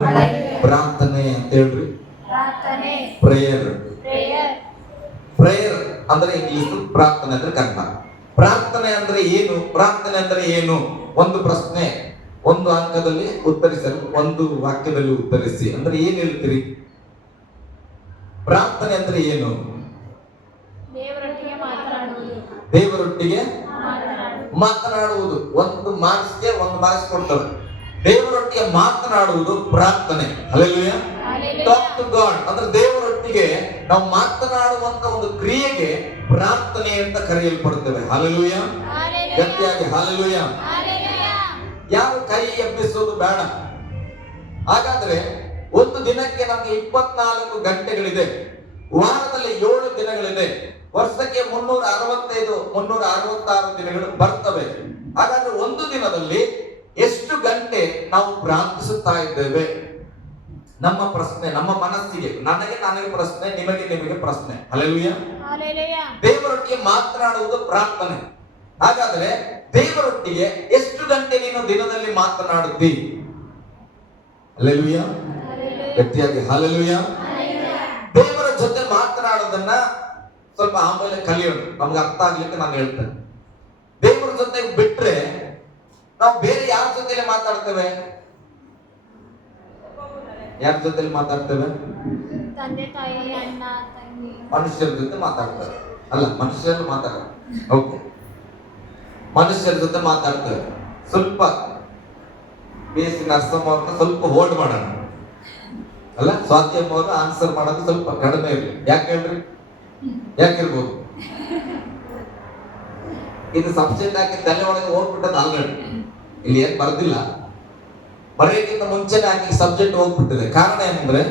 ಪ್ರಾರ್ಥನೆ ಅಂತ ಹೇಳ್ರಿ. ಪ್ರಾರ್ಥನೆ, ಪ್ರೇಯರ್. ಪ್ರೇಯರ್, ಪ್ರೇಯರ್ ಅಂದ್ರೆ ಇಂಗ್ಲಿಷ್, ಪ್ರಾರ್ಥನೆ ಅಂದ್ರೆ ಕನ್ನಡ. ಪ್ರಾರ್ಥನೆ ಅಂದ್ರೆ ಏನು? ಪ್ರಾರ್ಥನೆ ಅಂದ್ರೆ ಏನು? ಒಂದು ಪ್ರಶ್ನೆ ಒಂದು ಅಂಕದಲ್ಲಿ ಉತ್ತರಿಸಲು ಒಂದು ವಾಕ್ಯದಲ್ಲಿ ಉತ್ತರಿಸಿ ಅಂದ್ರೆ ಏನ್ ಹೇಳ್ತೀರಿ? ಪ್ರಾರ್ಥನೆ ಅಂದ್ರೆ ಏನು? ದೇವರೊಟ್ಟಿಗೆ ಮಾತನಾಡುವುದು, ದೇವರೊಟ್ಟಿಗೆ ಮಾತನಾಡುವುದು, ಮಾತನಾಡುವುದು. ಒಂದು ಮಾರ್ಕ್ಸ್ಗೆ ಒಂದು ಮಾರ್ಕ್ಸ್ ಕೊಡ್ತಾರೆ. ದೇವರೊಟ್ಟಿಗೆ ಮಾತನಾಡುವುದು ಪ್ರಾರ್ಥನೆ. ಹಲ್ಲೆಲೂಯಾ. ಟಾಕ್ ಟು ಗಾಡ್ ಅಂದ್ರೆ ದೇವರೊಟ್ಟಿಗೆ ನಾವು ಮಾತನಾಡುವಂತ ಒಂದು ಕ್ರಿಯೆಗೆ ಪ್ರಾರ್ಥನೆ ಅಂತ ಕರೆಯಲ್ಪಡುತ್ತೇವೆ. ಹಲ್ಲೆಲೂಯಾ. ಗಟ್ಟಿಯಾಗಿ ಹಲ್ಲೆಲೂಯಾ. ಯಾರು ಕೈ ಎಬ್ಬಿಸೋದು ಬೇಡ. ಹಾಗಾದ್ರೆ ಒಂದು ದಿನಕ್ಕೆ ನಮಗೆ 24 ಗಂಟೆಗಳಿದೆ, ವಾರದಲ್ಲಿ 7 ದಿನಗಳಿದೆ, ವರ್ಷಕ್ಕೆ 365 366 ದಿನಗಳು ಬರ್ತವೆ. ಹಾಗಾದ್ರೆ ಒಂದು ದಿನದಲ್ಲಿ ಎಷ್ಟು ಗಂಟೆ ನಾವು ಪ್ರಾರ್ಥಿಸುತ್ತಾ ಇದ್ದೇವೆ? ನಮ್ಮ ಪ್ರಶ್ನೆ, ನಮ್ಮ ಮನಸ್ಸಿಗೆ, ನನಗೆ ಪ್ರಶ್ನೆ, ನಿಮಗೆ ಪ್ರಶ್ನೆ. ಹಲ್ಲೆಲೂಯಾ. ದೇವರೊಟ್ಟಿಗೆ ಮಾತನಾಡುವುದು ಪ್ರಾರ್ಥನೆ. ಹಾಗಾದ್ರೆ ದೇವರೊಟ್ಟಿಗೆ ಎಷ್ಟು ಗಂಟೆ ನೀನು ದಿನದಲ್ಲಿ ಮಾತನಾಡುತ್ತಿ? ಹಲ್ಲೆಲೂಯಾ. ಗಟ್ಟಿಯಾಗಿ ಹಲ್ಲೆಲೂಯಾ. ದೇವರ ಜೊತೆ ಮಾತನಾಡೋದನ್ನ ಸ್ವಲ್ಪ ಆಮೇಲೆ ಕಲಿಯೋಣ, ನಮ್ಗೆ ಅರ್ಥ ಆಗ್ಲಿಕ್ಕೆ ನಾನು ಹೇಳ್ತೇನೆ. ದೇವರ ಜೊತೆ ಬಿಟ್ರೆ ನಾವು ಬೇರೆ ಯಾರ ಜೊತೆಲಿ ಮಾತಾಡ್ತೇವೆ? ಯಾರ ಜೊತೆಲಿ ಮಾತಾಡ್ತೇವೆ? ತಂದೆ ತಾಯಿ, ಅಣ್ಣ ತಂಗಿ, ಮನುಷ್ಯರ ಜೊತೆ ಮಾತಾಡ್ತೇವೆ. ಅಲ್ಲ, ಮನುಷ್ಯರು ಮಾತಾಡ ಓಕೆ, ಮನುಷ್ಯರ ಜೊತೆ ಮಾತಾಡ್ತೇವೆ. ಸ್ವಲ್ಪ ಬೇಸಿ ನರ್ಸಮ್ಮ ಅವ್ರನ್ನ ಸ್ವಲ್ಪ ಹೋಲ್ಡ್ ಮಾಡೋಣ. ಅಲ್ಲ, ಸ್ವಾತ್ಯಮ್ಮ ಅವರು ಆನ್ಸರ್ ಮಾಡೋದು ಸ್ವಲ್ಪ ಕಡಿಮೆ ಇರಲಿ. ಯಾಕೆ ಹೇಳ್ರಿ? ಯಾಕಿರ್ಬೋದು? ಇದು ಸಬ್ಜೆಕ್ಟ್ ಹಾಕಿ ತಲೆ ಒಳಗೆ ಹೋಗ್ಬಿಟ್ಟದ ಆಲ್ರೆಡಿ. ಇಲ್ಲಿ ಏನ್ ಬರ್ದಿಲ್ಲ, ಬರೆಯಕ್ಕಿಂತ ಮುಂಚೆನೆ ಆಕೆ ಸಬ್ಜೆಕ್ಟ್ ಹೋಗ್ಬಿಟ್ಟಿದೆ. ಕಾರಣ ಏನಂದ್ರೆ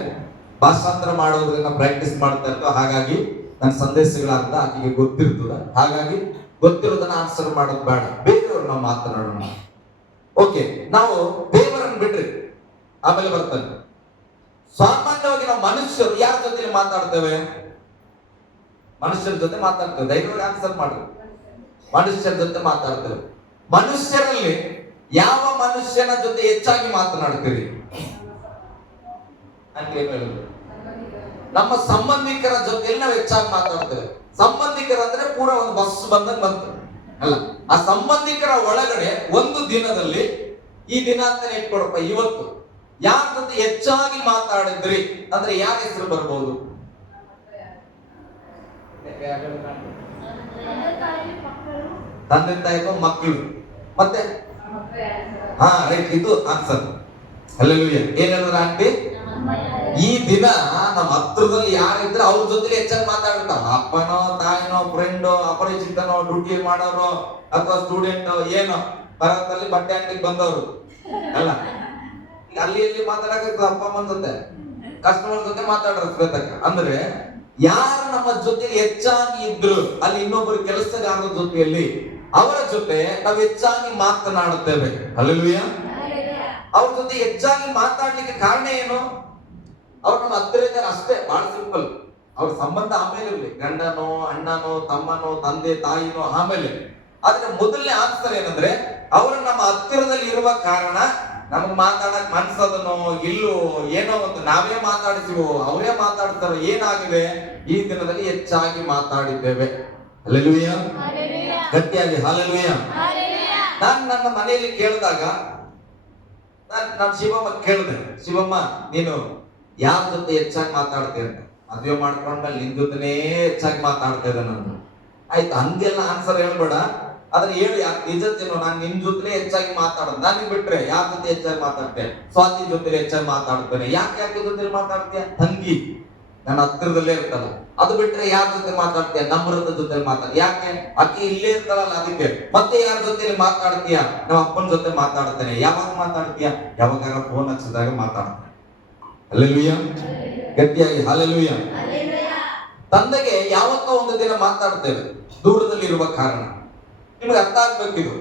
ಭಾಷಾಂತರ ಮಾಡೋದ್ರಿಂದ ಪ್ರಾಕ್ಟೀಸ್ ಮಾಡ್ತಾ ಇರ್ತೋ. ಹಾಗಾಗಿ ನನ್ನ ಸಂದೇಶಗಳಾದ ಆಕೆಗೆ ಗೊತ್ತಿರ್ತದ. ಹಾಗಾಗಿ ಗೊತ್ತಿರೋದನ್ನ ಆನ್ಸರ್ ಮಾಡೋದು ಬೇಡ, ಬೇರೆಯವ್ರು ನಾವು ಮಾತನಾಡೋಣ. ಓಕೆ, ನಾವು ದೇವರನ್ನು ಬಿಡ್ರಿ, ಆಮೇಲೆ ಬರ್ತಾನೆ. ಸಾಮಾನ್ಯವಾಗಿ ನಾವು ಮನುಷ್ಯರು ಯಾರ ಜೊತೆ ಮಾತಾಡ್ತೇವೆ? ಮನುಷ್ಯರ ಜೊತೆ ಮಾತಾಡ್ತೇವೆ. ಧೈರ್ಯವಾಗಿ ಆನ್ಸರ್ ಮಾಡ್ರಿ. ಮನುಷ್ಯರ ಜೊತೆ ಮಾತಾಡ್ತೇವೆ. ಮನುಷ್ಯರಲ್ಲಿ ಯಾವ ಮನುಷ್ಯನ ಜೊತೆ ಹೆಚ್ಚಾಗಿ ಮಾತನಾಡ್ತೀರಿ? ನಮ್ಮ ಸಂಬಂಧಿಕರ ಜೊತೆಯಲ್ಲಿ ನಾವು ಹೆಚ್ಚಾಗಿ ಮಾತಾಡ್ತೇವೆ. ಸಂಬಂಧಿಕರ ಅಂದ್ರೆ ಪೂರ ಒಂದು ಬಸ್ ಬಂದಂಗ್ ಬಂತು ಅಲ್ಲ, ಆ ಸಂಬಂಧಿಕರ ಒಳಗಡೆ ಒಂದು ದಿನದಲ್ಲಿ, ಈ ದಿನ ಅಂತಾನೆ ಇಟ್ಕೊಡಪ್ಪ, ಇವತ್ತು ಯಾರ ಜೊತೆ ಹೆಚ್ಚಾಗಿ ಮಾತಾಡಿದ್ರಿ ಅಂದ್ರೆ ಯಾರ ಹೆಸರು ಬರ್ಬೋದು? ತಂದೆ ತಾಯಿ ಮಕ್ಕಳು, ಮತ್ತೆ ಹಾ ರೈಟ್, ಇದು ಆನ್ಸರ್. ಹಲ್ಲೆಲೂಯಾ. ಏನ್ ಹೇಳಿದ್ರ ಆಂಟಿ? ಈ ದಿನ ನಮ್ಮ ಹತ್ರದಲ್ಲಿ ಯಾರಿದ್ರೆ ಅವ್ರ ಜೊತೆ ಹೆಚ್ಚಾಗಿ ಮಾತಾಡ್ತಾವ. ಅಪ್ಪನೋ ತಾಯಿನೋ ಫ್ರೆಂಡೋ ಅಪರಿಚಿತನೋ ಡ್ಯೂಟಿ ಮಾಡೋರು ಅಥವಾ ಸ್ಟೂಡೆಂಟ್ ಏನೋ ಬರತ್ತಲ್ಲಿ ಬಟ್ಟೆ ಅಂಗಡಿಗೆ ಬಂದವರು ಅಲ್ಲ, ಅಲ್ಲಿ ಇಲ್ಲಿ ಮಾತಾಡಕ ಅಪ್ಪ ಅಮ್ಮನ ಜೊತೆ ಕಸ್ಟಮರ್ ಜೊತೆ ಮಾತಾಡ್ರ ಶ್ವೇತಕ್ಕ. ಅಂದ್ರೆ ಯಾರು ನಮ್ಮ ಜೊತೆ ಹೆಚ್ಚಾಗಿ ಇದ್ರು ಅಲ್ಲಿ ಇನ್ನೊಬ್ಬರು ಕೆಲಸಗಾರರ ಜೊತೆಯಲ್ಲಿ ಅವರ ಜೊತೆ ನಾವು ಹೆಚ್ಚಾಗಿ ಮಾತನಾಡುತ್ತೇವೆ. ಹಲ್ಲೆಲೂಯಾ. ಅವ್ರ ಜೊತೆ ಹೆಚ್ಚಾಗಿ ಮಾತಾಡ್ಲಿಕ್ಕೆ ಕಾರಣ ಏನು? ಅವ್ರು ನಮ್ಮ ಹತ್ತಿರ ಇದ್ದಾರೆ ಅಷ್ಟೇ, ಬಹಳ ಸಿಂಪಲ್. ಅವ್ರ ಸಂಬಂಧ ಆಮೇಲೆ ಇರ್ಲಿ, ಗಂಡನೋ ಅಣ್ಣನೋ ತಮ್ಮನೋ ತಂದೆ ತಾಯಿನೋ ಆಮೇಲೆ. ಆದ್ರೆ ಮೊದಲನೇ ಆನ್ಸರ್ ಏನಂದ್ರೆ ಅವರು ನಮ್ಮ ಹತ್ತಿರದಲ್ಲಿ ಇರುವ ಕಾರಣ ನಮಗ್ ಮಾತಾಡಕ್ ಮನ್ಸದನೋ ಇಲ್ಲೋ ಏನೋ ಒಂದು ನಾವೇ ಮಾತಾಡ್ತೀವೋ ಅವರೇ ಮಾತಾಡ್ತಾರೋ ಏನಾಗಿದೆ, ಈ ದಿನದಲ್ಲಿ ಹೆಚ್ಚಾಗಿ ಮಾತಾಡಿದ್ದೇವೆ. ಹಲ್ಲೆಲೂಯಾ. ಗಟ್ಟಿಯಾಗಿ ಹಲ್ಲೆಲೂಯಾ. ನಾನು ನನ್ನ ಮನೆಯಲ್ಲಿ ಕೇಳಿದಾಗ ನಾನು ಶಿವಮ್ಮ ಕೇಳಿದೆ, ಶಿವಮ್ಮ ನೀನು ಯಾರ ಜೊತೆ ಹೆಚ್ಚಾಗಿ ಮಾತಾಡ್ತೀಯ ಅಂತ. ಮದುವೆ ಮಾಡ್ಕೊಂಡ್ಮೇಲೆ ನಿನ್ ಜೊತೆನೇ ಹೆಚ್ಚಾಗಿ ಮಾತಾಡ್ತಾ ಇದ್ದೆ ನಾನು. ಆಯ್ತು, ಹಂಗೆಲ್ಲ ಆನ್ಸರ್ ಹೇಳ್ಬೇಡ, ಆದ್ರೆ ಹೇಳಿ ನಿಜತ್ತೇನೋ, ನಾನು ನಿನ್ ಜೊತೆ ಹೆಚ್ಚಾಗಿ ಮಾತಾಡೋದು. ನನಗೆ ಬಿಟ್ರೆ ಯಾರ ಜೊತೆ ಹೆಚ್ಚಾಗಿ ಮಾತಾಡ್ತೇನೆ? ಸ್ವಾತಿ ಜೊತೆ ಹೆಚ್ಚಾಗಿ ಮಾತಾಡ್ತೇನೆ. ಯಾಕೆ ಜೊತೆ ಮಾತಾಡ್ತೀಯ? ತಂಗಿ ನನ್ನ ಹತ್ತಿರದಲ್ಲೇ ಇರ್ತಲ್ಲ. ಅದು ಬಿಟ್ರೆ ಯಾರ ಜೊತೆ ಮಾತಾಡ್ತೀಯ? ನಮ್ರದ ಜೊತೆ ಮಾತಾಡ. ಯಾಕೆ? ಅಕ್ಕಿ ಇಲ್ಲೇ ಇರ್ತಾರಲ್ಲ, ಅದಕ್ಕೆ. ಮತ್ತೆ ಯಾರ ಜೊತೆ ಮಾತಾಡ್ತೀಯ? ನಮ್ಮ ಅಪ್ಪನ ಜೊತೆ ಮಾತಾಡ್ತೇನೆ. ಯಾವಾಗ ಮಾತಾಡ್ತೀಯ? ಯಾವಾಗ ಫೋನ್ ಹಚ್ಚಿದಾಗ ಮಾತಾಡ್ತೇನೆ. ಹಲ್ಲೆಲೂಯಾ. ಗಟ್ಟಿಯಾಗಿ ಹಲ್ಲೆಲೂಯಾ. ತಂದೆಗೆ ಯಾವತ್ತೋ ಒಂದು ದಿನ ಮಾತಾಡ್ತೇವೆ, ದೂರದಲ್ಲಿರುವ ಕಾರಣ. ನಿಮಗೆ ಅರ್ಥ ಆಗ್ಬೇಕಿದು.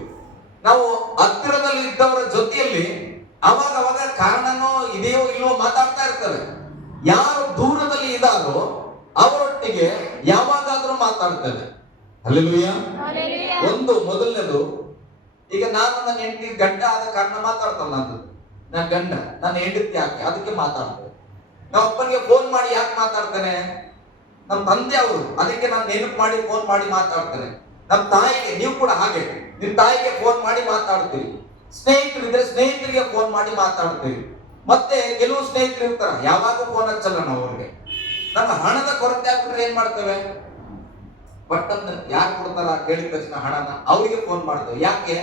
ನಾವು ಹತ್ತಿರದಲ್ಲಿ ಇದ್ದವರ ಜೊತೆಯಲ್ಲಿ ಅವಾಗ ಕಾರಣನೋ ಇದೆಯೋ ಇಲ್ಲೋ ಮಾತಾಡ್ತಾ ಇರ್ತೇವೆ. ಯಾರು ದೂರದಲ್ಲಿ ಇದ್ದಾರೋ ಅವರೊಟ್ಟಿಗೆ ಯಾವಾಗಾದ್ರೂ ಮಾತಾಡ್ತೇವೆ. ಹಲ್ಲೆಲೂಯಾ. ಒಂದು ಮೊದಲನೇದು, ಈಗ ನಾನು ನನ್ನ ಹೆಂಡತಿ ಗಂಡ ಆದ ಕಾರಣ ಮಾತಾಡ್ತಲ್ಲ, ನಾನು ನನ್ನ ಗಂಡ, ನನ್ನ ಹೆಂಡತಿ ಯಾಕೆ, ಅದಕ್ಕೆ ಮಾತಾಡ್ತೇವೆ. ನಮ್ಮ ಅಪ್ಪನಿಗೆ ಫೋನ್ ಮಾಡಿ ಯಾಕೆ ಮಾತಾಡ್ತಾನೆ, ನಮ್ಮ ತಂದೆ ಅವರು, ಅದಕ್ಕೆ ನಾನು ನೆನಪು ಮಾಡಿ ಫೋನ್ ಮಾಡಿ ಮಾತಾಡ್ತೇನೆ. ನಮ್ಮ ತಾಯಿಗೆ, ನೀವು ಕೂಡ ಹಾಗೆ ನಿಮ್ ತಾಯಿಗೆ ಫೋನ್ ಮಾಡಿ ಮಾತಾಡ್ತೀರಿ. ಸ್ನೇಹಿತರಿದ್ರೆ ಸ್ನೇಹಿತರಿಗೆ ಫೋನ್ ಮಾಡಿ ಮಾತಾಡ್ತೀರಿ. ಮತ್ತೆ ಕೆಲವು ಸ್ನೇಹಿತರು ಇರ್ತಾರ, ಯಾವಾಗ ಫೋನ್ ಹಚ್ಚಲ್ಲ ನಾವು ಅವ್ರಿಗೆ. ನಮ್ಮ ಹಣದ ಕೊರತೆ ಆಗ್ಬಿಟ್ರೆ ಏನ್ ಮಾಡ್ತೇವೆ, ಬಟ್ಟನ್ನ ಯಾರು ಕೊಡ್ತಾರ ಕೇಳಿದ ತಕ್ಷಣ ಹಣನ ಅವರಿಗೆ ಫೋನ್ ಮಾಡ್ತೇವೆ. ಯಾಕೆ,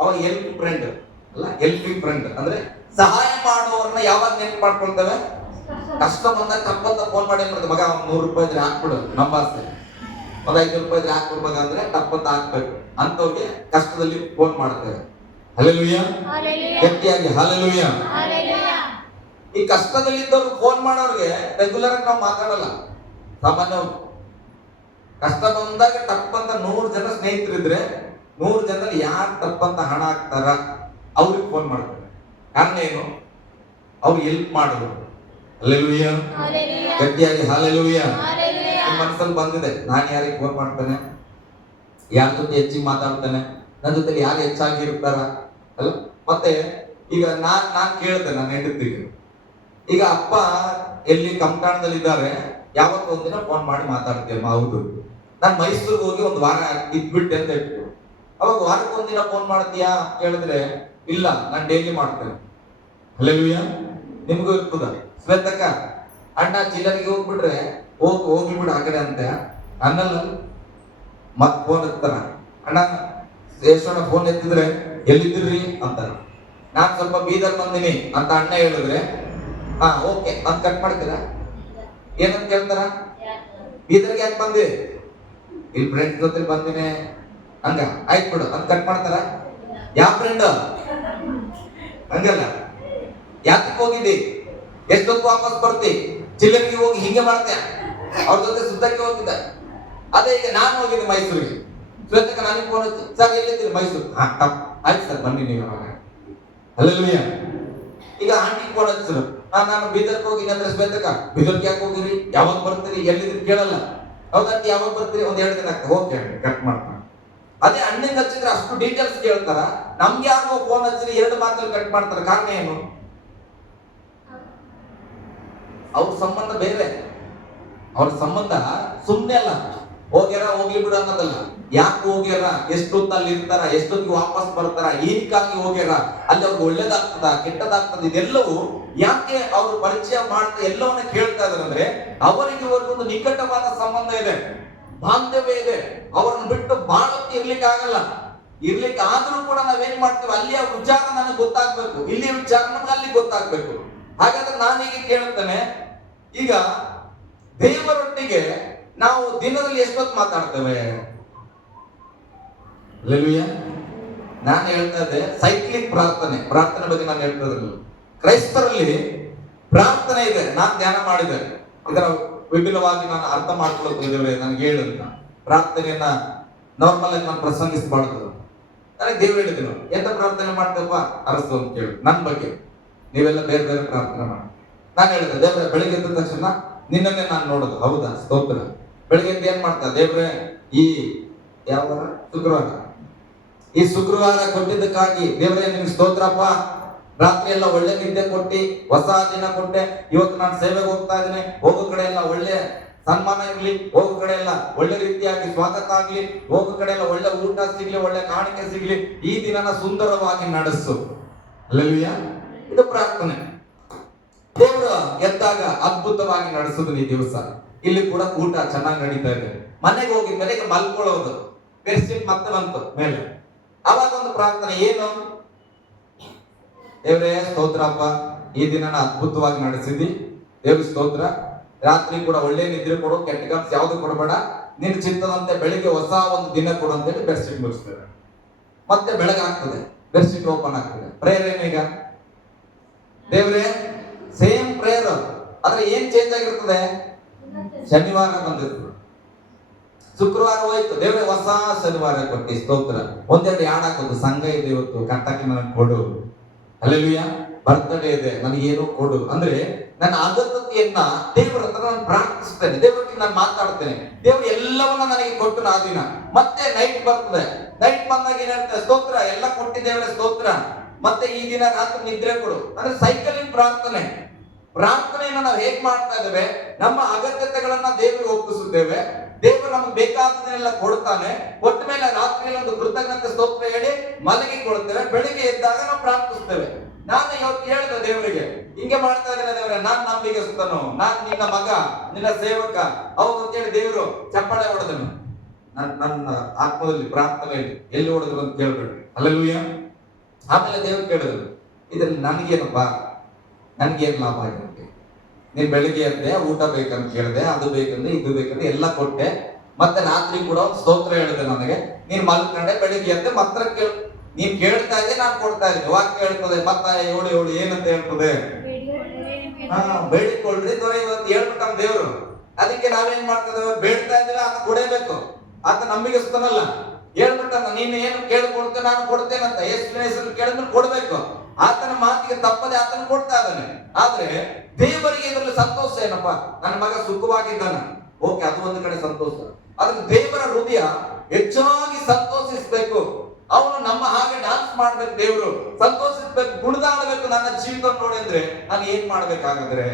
ಅವ್ರ ಹೆಲ್ಪ್ ಫ್ರೆಂಡ್ ಅಲ್ಲ, ಹೆಲ್ಪಿಂಗ್ ಫ್ರೆಂಡ್ ಅಂದ್ರೆ ಸಹಾಯ ಮಾಡುವವ್ರನ್ನ ಯಾವಾಗ ನೆನಪು ಮಾಡ್ಕೊಳ್ತೇವೆ, ಕಷ್ಟ ಬಂದಾಗ ತಪ್ಪಂತ ಫೋನ್ ಮಾಡಿ ಏನ್ ಮಾಡ್ತೇವೆ, ಮಗ ಒಂದ್ 100 ರೂಪಾಯಿ ಇದ್ರೆ ಹಾಕ್ಬಿಡು, ನಮ್ಮ ಆಸೆ ಒಂದ್ 5 ರೂಪಾಯಿ ಇದ್ರೆ ಹಾಕ್ಬಿಡ್ಬೇಕ ಅಂದ್ರೆ ತಪ್ಪಂತ ಹಾಕ್ಬೇಕು ಅಂತವ್ರಿಗೆ ಕಷ್ಟದಲ್ಲಿ ಫೋನ್ ಮಾಡ್ತೇವೆ. ಹಲ್ಲೆಲೂಯಾ, ಗಟ್ಟಿಯಾಗಿ ಹಲ್ಲೆಲೂಯಾ. ಈ ಕಷ್ಟದಲ್ಲಿದ್ದವ್ರು ಫೋನ್ ಮಾಡೋರಿಗೆ ರೆಗ್ಯುಲರ್ ಆಗಿ ನಾವು ಮಾತಾಡಲ್ಲ. ಸಾಮಾನ್ಯ ಕಷ್ಟ ಬಂದಾಗ ತಪ್ಪಂತ 100 ಜನ ಸ್ನೇಹಿತರಿದ್ರೆ 100 ಜನರಲ್ಲಿ ಯಾರು ತಪ್ಪಂತ ಹಣ ಹಾಕ್ತಾರ ಅವ್ರಿಗೆ ಫೋನ್ ಮಾಡ್ತಾರೆ. ಕಾರಣ ಏನು, ಅವ್ರು ಹೆಲ್ಪ್ ಮಾಡೋದು. ಹಲ್ಲೆಲೂಯಾ, ಗಟ್ಟಿಯಾಗಿ ಹಲ್ಲೆಲೂಯಾ. ನಿಮ್ಮ ಮನಸ್ಸಲ್ಲಿ ಬಂದಿದೆ, ನಾನು ಯಾರಿಗೆ ಫೋನ್ ಮಾಡ್ತೇನೆ, ಯಾರ ಜೊತೆ ಹೆಚ್ಚಿಗೆ ಮಾತಾಡ್ತೇನೆ, ನನ್ನ ಜೊತೆ ಯಾರು ಹೆಚ್ಚಾಗಿ ಇರ್ತಾರ ಅಲ್ಲ. ಮತ್ತೆ ಈಗ ನಾನ್ ಕೇಳ್ತೇನೆ ನನ್ನ ಹೆಂಡತಿಗೆ, ಈಗ ಅಪ್ಪ ಎಲ್ಲಿ ಕಮ್ಕಾಣದಲ್ಲಿ ಇದ್ದಾರೆ, ಯಾವತ್ತೂ ಒಂದಿನ ಫೋನ್ ಮಾಡಿ ಮಾತಾಡ್ತೀಯಮ್ಮ. ಹೌದು, ನಾನು ಮೈಸೂರಿಗೆ ಹೋಗಿ ಒಂದು ವಾರ ಇದ್ಬಿಟ್ಟೆ ಅಂತ ಇಟ್ಟು, ಅವಾಗ ವಾರಕ್ಕೆ ಒಂದಿನ ಫೋನ್ ಮಾಡ್ತೀಯಾ ಕೇಳಿದ್ರೆ ಇಲ್ಲ, ನಾನು ಡೈಲಿ ಮಾಡ್ತೇನೆ. ಹಲ್ಲೆಲೂಯಾ, ನಿಮ್ಗೂ ಇರ್ತದ. ಶ್ವೇತಕ್ಕ, ಅಣ್ಣ ಚಿಲ್ಲರಿಗೆ ಹೋಗ್ಬಿಟ್ರೆ ಹೋಗಿ ಬಿಡು ಆ ಕಡೆ ಅಂತ ಅನ್ನಲ್ಲ. ಮತ್ ಫೋನ್ ಎತ್ತಾರ, ಅಣ್ಣ ಯಶೋಣ ಫೋನ್ ಎತ್ತಿದ್ರೆ ಎಲ್ಲಿದ್ದೀರಿ ಅಂತಾರ. ನಾನ್ ಸ್ವಲ್ಪ ಬೀದರ್ ಬಂದಿನಿ ಅಂತ ಅಣ್ಣ ಹೇಳಿದ್ರೆ ಹಾ ಓಕೆ ಅಂತ ಕಟ್ ಮಾಡ್ತೀರಾ. ಏನಂತ ಕೇಳ್ತಾರ, ಬೀದರ್ಗೆ ಯಾಕೆ ಬಂದಿ, ಇಲ್ಲಿ ಫ್ರೆಂಡ್ಸ್ ಜೊತೆ ಬಂದಿನಿ ಹಂಗ, ಆಯ್ತು ಬಿಡು ಅಂತ ಕಟ್ ಮಾಡ್ತಾರ. ಯಾವ ಫ್ರೆಂಡ್ ಹಂಗಲ್ಲ, ಯಾತಕ್ಕೆ ಹೋಗಿದ್ದಿ, ಎಷ್ಟೊತ್ತು ವಾಪಸ್ ಬರ್ತಿ, ಚಿಲ್ಲರಿಗೆ ಹೋಗಿ ಹಿಂಗೆ ಮಾಡ್ತೇನೆ, ಅವ್ರ ಜೊತೆ ಸುತ್ತಕ್ಕೆ ಹೋಗಿದ್ದ. ಅದೇ ಈಗ ನಾನು ಹೋಗಿದ್ದೆ ಮೈಸೂರಿಗೆ, ಶ್ವೇತಕ್ಕೆ ನನಗೆ ಫೋನ್ ಹಚ್ಚಿ, ಸರ್ ಎಲ್ಲಿದ್ದೀರಿ, ಮೈಸೂರು, ಹಾ ಟಪ್ ಆಯ್ತು ಸರ್ ಬನ್ನಿ ನೀವು ಅವಾಗ. ಹಲ್ಲೆಲೂಯಾ. ಈಗ ಆಂಟಿ ಫೋನ್ ಹಚ್ಚಿದ್ರು, ನಾನು ಬೀದರ್ಗೆ ಹೋಗಿನಿ ಅಂದ್ರೆ ಶ್ವೇತಕ್ಕ ಬೀದರ್ಗೆ ಯಾಕೆ ಹೋಗಿರಿ, ಯಾವಾಗ ಬರ್ತೀರಿ, ಎಲ್ಲಿದ್ರಿ ಕೇಳಲ್ಲ. ಹೌದಂತ ಯಾವಾಗ ಬರ್ತೀರಿ, ಒಂದ್ 2 ದಿನ ಆಗ್ತದೆ, ಓಕೆ ಕಟ್ ಮಾಡ್ತಾನೆ. ಅದೇ ಅಣ್ಣಂಗೆ ಹಚ್ಚಿದ್ರೆ ಅಷ್ಟು ಡೀಟೇಲ್ಸ್ ಕೇಳ್ತಾರ, ನಮ್ಗೆ ಯಾರಿಗೋ ಫೋನ್ ಹಚ್ಚಿದ್ರೆ 2 ಮಾತಲ್ಲಿ ಕಟ್ ಮಾಡ್ತಾರ. ಕಾರಣ ಏನು, ಅವ್ರ ಸಂಬಂಧ ಬೇರೆ. ಅವ್ರ ಸಂಬಂಧ ಸುಮ್ಮನೆ ಅಲ್ಲ, ಹೋಗ್ಯಾರ ಹೋಗ್ಲಿ ಬಿಡು ಅನ್ನೋದಲ್ಲ. ಯಾಕೆ ಹೋಗ್ಯಾರ, ಎಷ್ಟೊತ್ತು ಅಲ್ಲಿ ಇರ್ತಾರ, ಎಷ್ಟೊತ್ತಿಗೆ ವಾಪಸ್ ಬರ್ತಾರ, ಏನಕ್ಕಾಗಿ ಹೋಗ್ಯಾರ, ಅಲ್ಲಿ ಅವ್ರಿಗೆ ಒಳ್ಳೇದಾಗ್ತದ ಕೆಟ್ಟದಾಗ್ತದ, ಇದೆಲ್ಲವೂ ಯಾಕೆ ಅವ್ರು ಪರಿಚಯ ಮಾಡ್ತಾ ಎಲ್ಲವನ್ನ ಕೇಳ್ತಾ ಇದಾರೆ ಅಂದ್ರೆ ಅವರಿಗೆ ಇವ್ರಿಗೊಂದು ನಿಕಟವಾದ ಸಂಬಂಧ ಇದೆ, ಬಾಂಧವ್ಯ ಇದೆ. ಅವ್ರನ್ನ ಬಿಟ್ಟು ಬಾಳಕ್ಕೆ ಇರ್ಲಿಕ್ಕೆ ಆಗಲ್ಲ. ಇರ್ಲಿಕ್ಕೆ ಆದ್ರೂ ಕೂಡ ನಾವೇನ್ ಮಾಡ್ತೀವಿ, ಅಲ್ಲಿಯ ವಿಚಾರ ನನಗೆ ಗೊತ್ತಾಗ್ಬೇಕು, ಇಲ್ಲಿಯ ವಿಚಾರ ನಮ್ಗೆ ಅಲ್ಲಿ ಗೊತ್ತಾಗ್ಬೇಕು. ಹಾಗಾದ್ರೆ ನಾನೀಗ ಕೇಳ್ತೇನೆ, ಈಗ ದೇವರೊಟ್ಟಿಗೆ ನಾವು ದಿನದಲ್ಲಿ ಎಷ್ಟೊತ್ತು ಮಾತಾಡ್ತೇವೆ. ಹಲ್ಲೆಲೂಯಾ. ನಾನು ಹೇಳ್ತಾ ಇದ್ದೆ ಸೈಕ್ಲಿಕ್ ಪ್ರಾರ್ಥನೆ ಬಗ್ಗೆ ನಾನು ಹೇಳ್ತಾ ಇದ್ರಲ್ಲ. ಕ್ರೈಸ್ತರಲ್ಲಿ ಪ್ರಾರ್ಥನೆ ಇದೆ, ನಾನು ಧ್ಯಾನ ಮಾಡಿದೆ. ಇದರ ವಿಭಿನ್ನವಾಗಿ ನಾನು ಅರ್ಥ ಮಾಡ್ಕೊಳ್ಳೋಕೆ ನನಗೆ ಹೇಳಿದ ಪ್ರಾರ್ಥನೆಯನ್ನ ನಾರ್ಮಲ್ ಆಗಿ ನಾನು ಪ್ರಸಂಗಿಸಬಾರ್ದು. ನನಗೆ ದೇವ್ರು ಹೇಳಿದ್ರು, ಎಂತ ಪ್ರಾರ್ಥನೆ ಮಾಡ್ತೇವಪ್ಪ ಅರಸು ಅಂತ ಕೇಳಿ ನನ್ನ ಬಗ್ಗೆ. ನೀವೆಲ್ಲ ಬೇರೆ ಬೇರೆ ಪ್ರಾರ್ಥನೆ ಮಾಡಿ. ನಾನು ಹೇಳಿದೆ, ದೇವ್ರೆ ಬೆಳಿಗ್ಗೆ ಎದ್ದ ತಕ್ಷಣ ನಿನ್ನನ್ನೇ ನಾನು ನೋಡೋದು. ಹೌದಾ, ಸ್ತೋತ್ರ. ಬೆಳಿಗ್ಗೆ ಎದ್ದು ಏನ್ ಮಾಡ್ತಾ, ದೇವ್ರೆ ಈ ಯಾವ ಶುಕ್ರವಾರ, ಈ ಶುಕ್ರವಾರ ಕೊಟ್ಟಿದ್ದಕ್ಕಾಗಿ ದೇವ್ರೆ ನಿಮ್ಗೆ ಸ್ತೋತ್ರಪ್ಪ. ರಾತ್ರಿ ಎಲ್ಲ ಒಳ್ಳೆ ನಿದ್ದೆ ಕೊಟ್ಟಿ ಹೊಸ ದಿನ ಕೊಟ್ಟೆ. ಇವತ್ತು ನಾನು ಸೇವೆಗೆ ಹೋಗ್ತಾ ಇದ್ದೀನಿ, ಹೋಗೋ ಕಡೆ ಎಲ್ಲ ಒಳ್ಳೆ ಸನ್ಮಾನ ಇರ್ಲಿ, ಹೋಗೋ ಕಡೆ ಎಲ್ಲ ಒಳ್ಳೆ ರೀತಿಯಾಗಿ ಸ್ವಾಗತ ಆಗ್ಲಿ, ಹೋಗೋ ಕಡೆ ಎಲ್ಲ ಒಳ್ಳೆ ಊಟ ಸಿಗ್ಲಿ, ಒಳ್ಳೆ ಕಾಣಿಕೆ ಸಿಗ್ಲಿ, ಈ ದಿನನ ಸುಂದರವಾಗಿ ನಡೆಸು. ಹಲ್ಲೆಲೂಯಾ. ಇದು ಪ್ರಾರ್ಥನೆ. ದೇವರು ಎದ್ದಾಗ ಅದ್ಭುತವಾಗಿ ನಡೆಸುದು ಈ ದಿವಸ. ಇಲ್ಲಿ ಕೂಡ ಊಟ ಚೆನ್ನಾಗಿ ನಡೀತಾ ಇದೆ. ಮನೆಗೆ ಹೋಗಿದ್ಮೇಲೆ ಈಗ ಮಲ್ಕೊಳ್ಳೋದು, ಬೆಡ್ಶೀಟ್ ಮತ್ತೆ ಬಂತು ಮೇಲೆ, ಅವಾಗ ಒಂದು ಪ್ರಾರ್ಥನೆ ಏನು, ದೇವ್ರೇ ಸ್ತೋತ್ರಪ್ಪ, ಈ ದಿನ ಅದ್ಭುತವಾಗಿ ನಡೆಸಿದಿ, ದೇವ್ರ ಸ್ತೋತ್ರ. ರಾತ್ರಿ ಕೂಡ ಒಳ್ಳೆ ನಿದ್ರೆ ಕೊಡು, ಕೆಟ್ಟ ಕನಸು ಯಾವ್ದು ಕೊಡಬೇಡ, ನಿನ್ ಚಿತ್ತದಂತೆ ಬೆಳಿಗ್ಗೆ ಹೊಸ ಒಂದು ದಿನ ಕೊಡು ಅಂತೇಳಿ ಬೆಡ್ಶೀಟ್ ಮುಗಿಸ್ತೇವೆ. ಮತ್ತೆ ಬೆಳಗಾಗ್ತದೆ, ಬೆಡ್ಶೀಟ್ ಓಪನ್ ಆಗ್ತದೆ. ಪ್ರೇಯರ್ ಏನೀಗ, ದೇವ್ರೇ ಸೇಮ್ ಪ್ರೇಯರ್, ಆದ್ರೆ ಏನ್ ಚೇಂಜ್ ಆಗಿರ್ತದೆ, ಶನಿವಾರ ಬಂದಿರ್ತದೆ, ಶುಕ್ರವಾರ ಹೋಯ್ತು, ದೇವ್ರೆ ಹೊಸ ಶನಿವಾರ ಕೊಟ್ಟಿ ಸ್ತೋತ್ರ. ಒಂದೆರಡು ಯಾಡ್ ಹಾಕೋದು, ಸಂಘ ಇದೆ ಇವತ್ತು ಕಟ್ಟಾಕಿ ನನಗೆ ಕೊಡು, ಹಲ್ಲೆಲೂಯಾ, ಬರ್ತಡೇ ಇದೆ ನನಗೇನೋ ಕೊಡು ಅಂದ್ರೆ ನನ್ನ ಅಗತ್ಯತೆಯನ್ನ ದೇವರ ಹತ್ರ ನಾನು ಪ್ರಾರ್ಥಿಸ್ತೇನೆ, ದೇವರಿಗೆ ನಾನು ಮಾತಾಡ್ತೇನೆ. ದೇವರು ಎಲ್ಲವನ್ನ ನನಗೆ ಕೊಟ್ಟು ಆ ದಿನ ಮತ್ತೆ ನೈಟ್ ಬರ್ತದೆ. ನೈಟ್ ಬಂದಾಗ ಏನ್ ಹೇಳ್ತಾರೆ, ಸ್ತೋತ್ರ ಎಲ್ಲ ಕೊಟ್ಟಿದ್ದೇವ್ರೆ ಸ್ತೋತ್ರ. ಮತ್ತೆ ಈ ದಿನ ರಾತ್ರಿ ನಿದ್ರೆ ಕೊಡು. ಅಂದ್ರೆ ಸೈಕಲಿಂಗ್ ಪ್ರಾರ್ಥನೆಯನ್ನ ನಾವು ಹೇಗ್ ಮಾಡ್ತಾ ಇದ್ದೇವೆ? ನಮ್ಮ ಅಗತ್ಯತೆಗಳನ್ನ ದೇವರಿಗೆ ಒಪ್ಪಿಸುತ್ತೇವೆ. ದೇವರು ನಮ್ಗೆ ಬೇಕಾದನ್ನೆಲ್ಲ ಕೊಡ್ತಾನೆ. ಕೊಟ್ಟ ಮೇಲೆ ರಾತ್ರಿಯಲ್ಲಿ ಒಂದು ಕೃತಜ್ಞತೆ ಸ್ತೋತ್ರ ಹೇಳಿ ಮಲಗಿಕೊಳ್ತೇವೆ. ಬೆಳಿಗ್ಗೆ ಎದ್ದಾಗ ನಾವು ಪ್ರಾರ್ಥಿಸ್ತೇವೆ. ನಾನು ಇವತ್ತು ಹೇಳಿದೆ ದೇವರಿಗೆ, ಹಿಂಗೆ ಮಾಡ್ತಾ ಇದ್ದೇನೆ ದೇವರೇ, ನಾನ್ ನಂಬಿಕೆಸ್ತನು, ನಾನ್ ನಿನ್ನ ಮಗ, ನಿನ್ನ ಸೇವಕ ಹೌದು ಅಂತ ಹೇಳಿ ದೇವರು ಚಪ್ಪಾಳೆ ಹೊಡೆದನು. ನನ್ನ ಆತ್ಮದಲ್ಲಿ ಪ್ರಾರ್ಥನೆಯಲ್ಲಿ ಎಲ್ಲಿ ಹೊಡೆದ್ರು ಅಂತ ಕೇಳ್ಬೇಡ್ರಿ. ಹಲ್ಲೆಲೂಯಾ. ಆಮೇಲೆ ದೇವರು ಕೇಳಿದ್ರು, ಇದ್ರಲ್ಲಿ ನನಗೇನಪ್ಪ, ನನ್ಗೇನ್ ಲಾಭ ಆಗಿದೆ? ನೀನ್ ಬೆಳಿಗ್ಗೆ ಎದ್ದೆ, ಊಟ ಬೇಕಂತ ಕೇಳಿದೆ, ಅದು ಬೇಕಂದ್ರೆ ಇದು ಬೇಕಂದ್ರೆ ಎಲ್ಲ ಕೊಟ್ಟೆ. ಮತ್ತೆ ರಾತ್ರಿ ಕೂಡ ಒಂದು ಸ್ತೋತ್ರ ಹೇಳಿದೆ ನನಗೆ. ನೀನ್ ಮಲ್ಕೊಂಡೆ, ಬೆಳಿಗ್ಗೆ ಎದ್ದೆ ಮಾತ್ರ ನೀನ್ ಕೇಳ್ತಾ ಇದ್ದೆ, ನಾನು ಕೊಡ್ತಾ ಇದ್ದೆ. ವಾಕ್ಯ ಹೇಳ್ತದೆ ಮತ್ತ 7:7 ಏನಂತ ಹೇಳ್ತದೆ? ಬೇಡಿಕೊಳ್ಳ್ರಿ ದೊರೆಯುವಂತ ಹೇಳ್ಬಿಟ್ಟ ದೇವ್ರು. ಅದಕ್ಕೆ ನಾವೇನ್ ಮಾಡ್ತಿದ್ದೇವೆ? ಬೇಡ್ತಾ ಇದ್ದೇವೆ, ಆತ ಕೊಡೇಬೇಕು. ಆತ ನಂಬಿಕೆಸ್ತನಲ್ಲ. ಹೇಳ್ಬಿಟ್ಟಲ್ಲ, ನೀನು ಏನು ಕೇಳ್ಕೊಡ್ತೇನೆ ನಾನು ಕೊಡ್ತೇನಂತ. ಎಷ್ಟು ಹೆಸರು ಕೇಳಿದ್ರು ಕೊಡ್ಬೇಕು. ಆತನ ಮಾತಿಗೆ ತಪ್ಪದೆ ಆತನ ಕೊಡ್ತಾ ಇದ್ದಾನೆ. ಆದ್ರೆ ದೇವರಿಗೆ ಇದರಲ್ಲಿ ಸಂತೋಷ ಏನಪ್ಪ? ನನ್ನ ಮಗ ಸುಖವಾಗಿದ್ದಾನ, ಓಕೆ, ಅದು ಒಂದು ಕಡೆ ಸಂತೋಷ. ಆದ್ರೆ ದೇವರ ಹೃದಯ ಹೆಚ್ಚಾಗಿ ಸಂತೋಷಿಸ್ಬೇಕು. ಅವನು ನಮ್ಮ ಹಾಗೆ ಡಾನ್ಸ್ ಮಾಡ್ಬೇಕು, ದೇವರು ಸಂತೋಷಿಸ್ಬೇಕು, ಕುಣಿದಾಡಬೇಕು. ನನ್ನ ಜೀವಿತ ನೋಡಿ ಅಂದ್ರೆ ನಾನು ಏನ್ ಮಾಡ್ಬೇಕಾಗಾದ್ರೆ?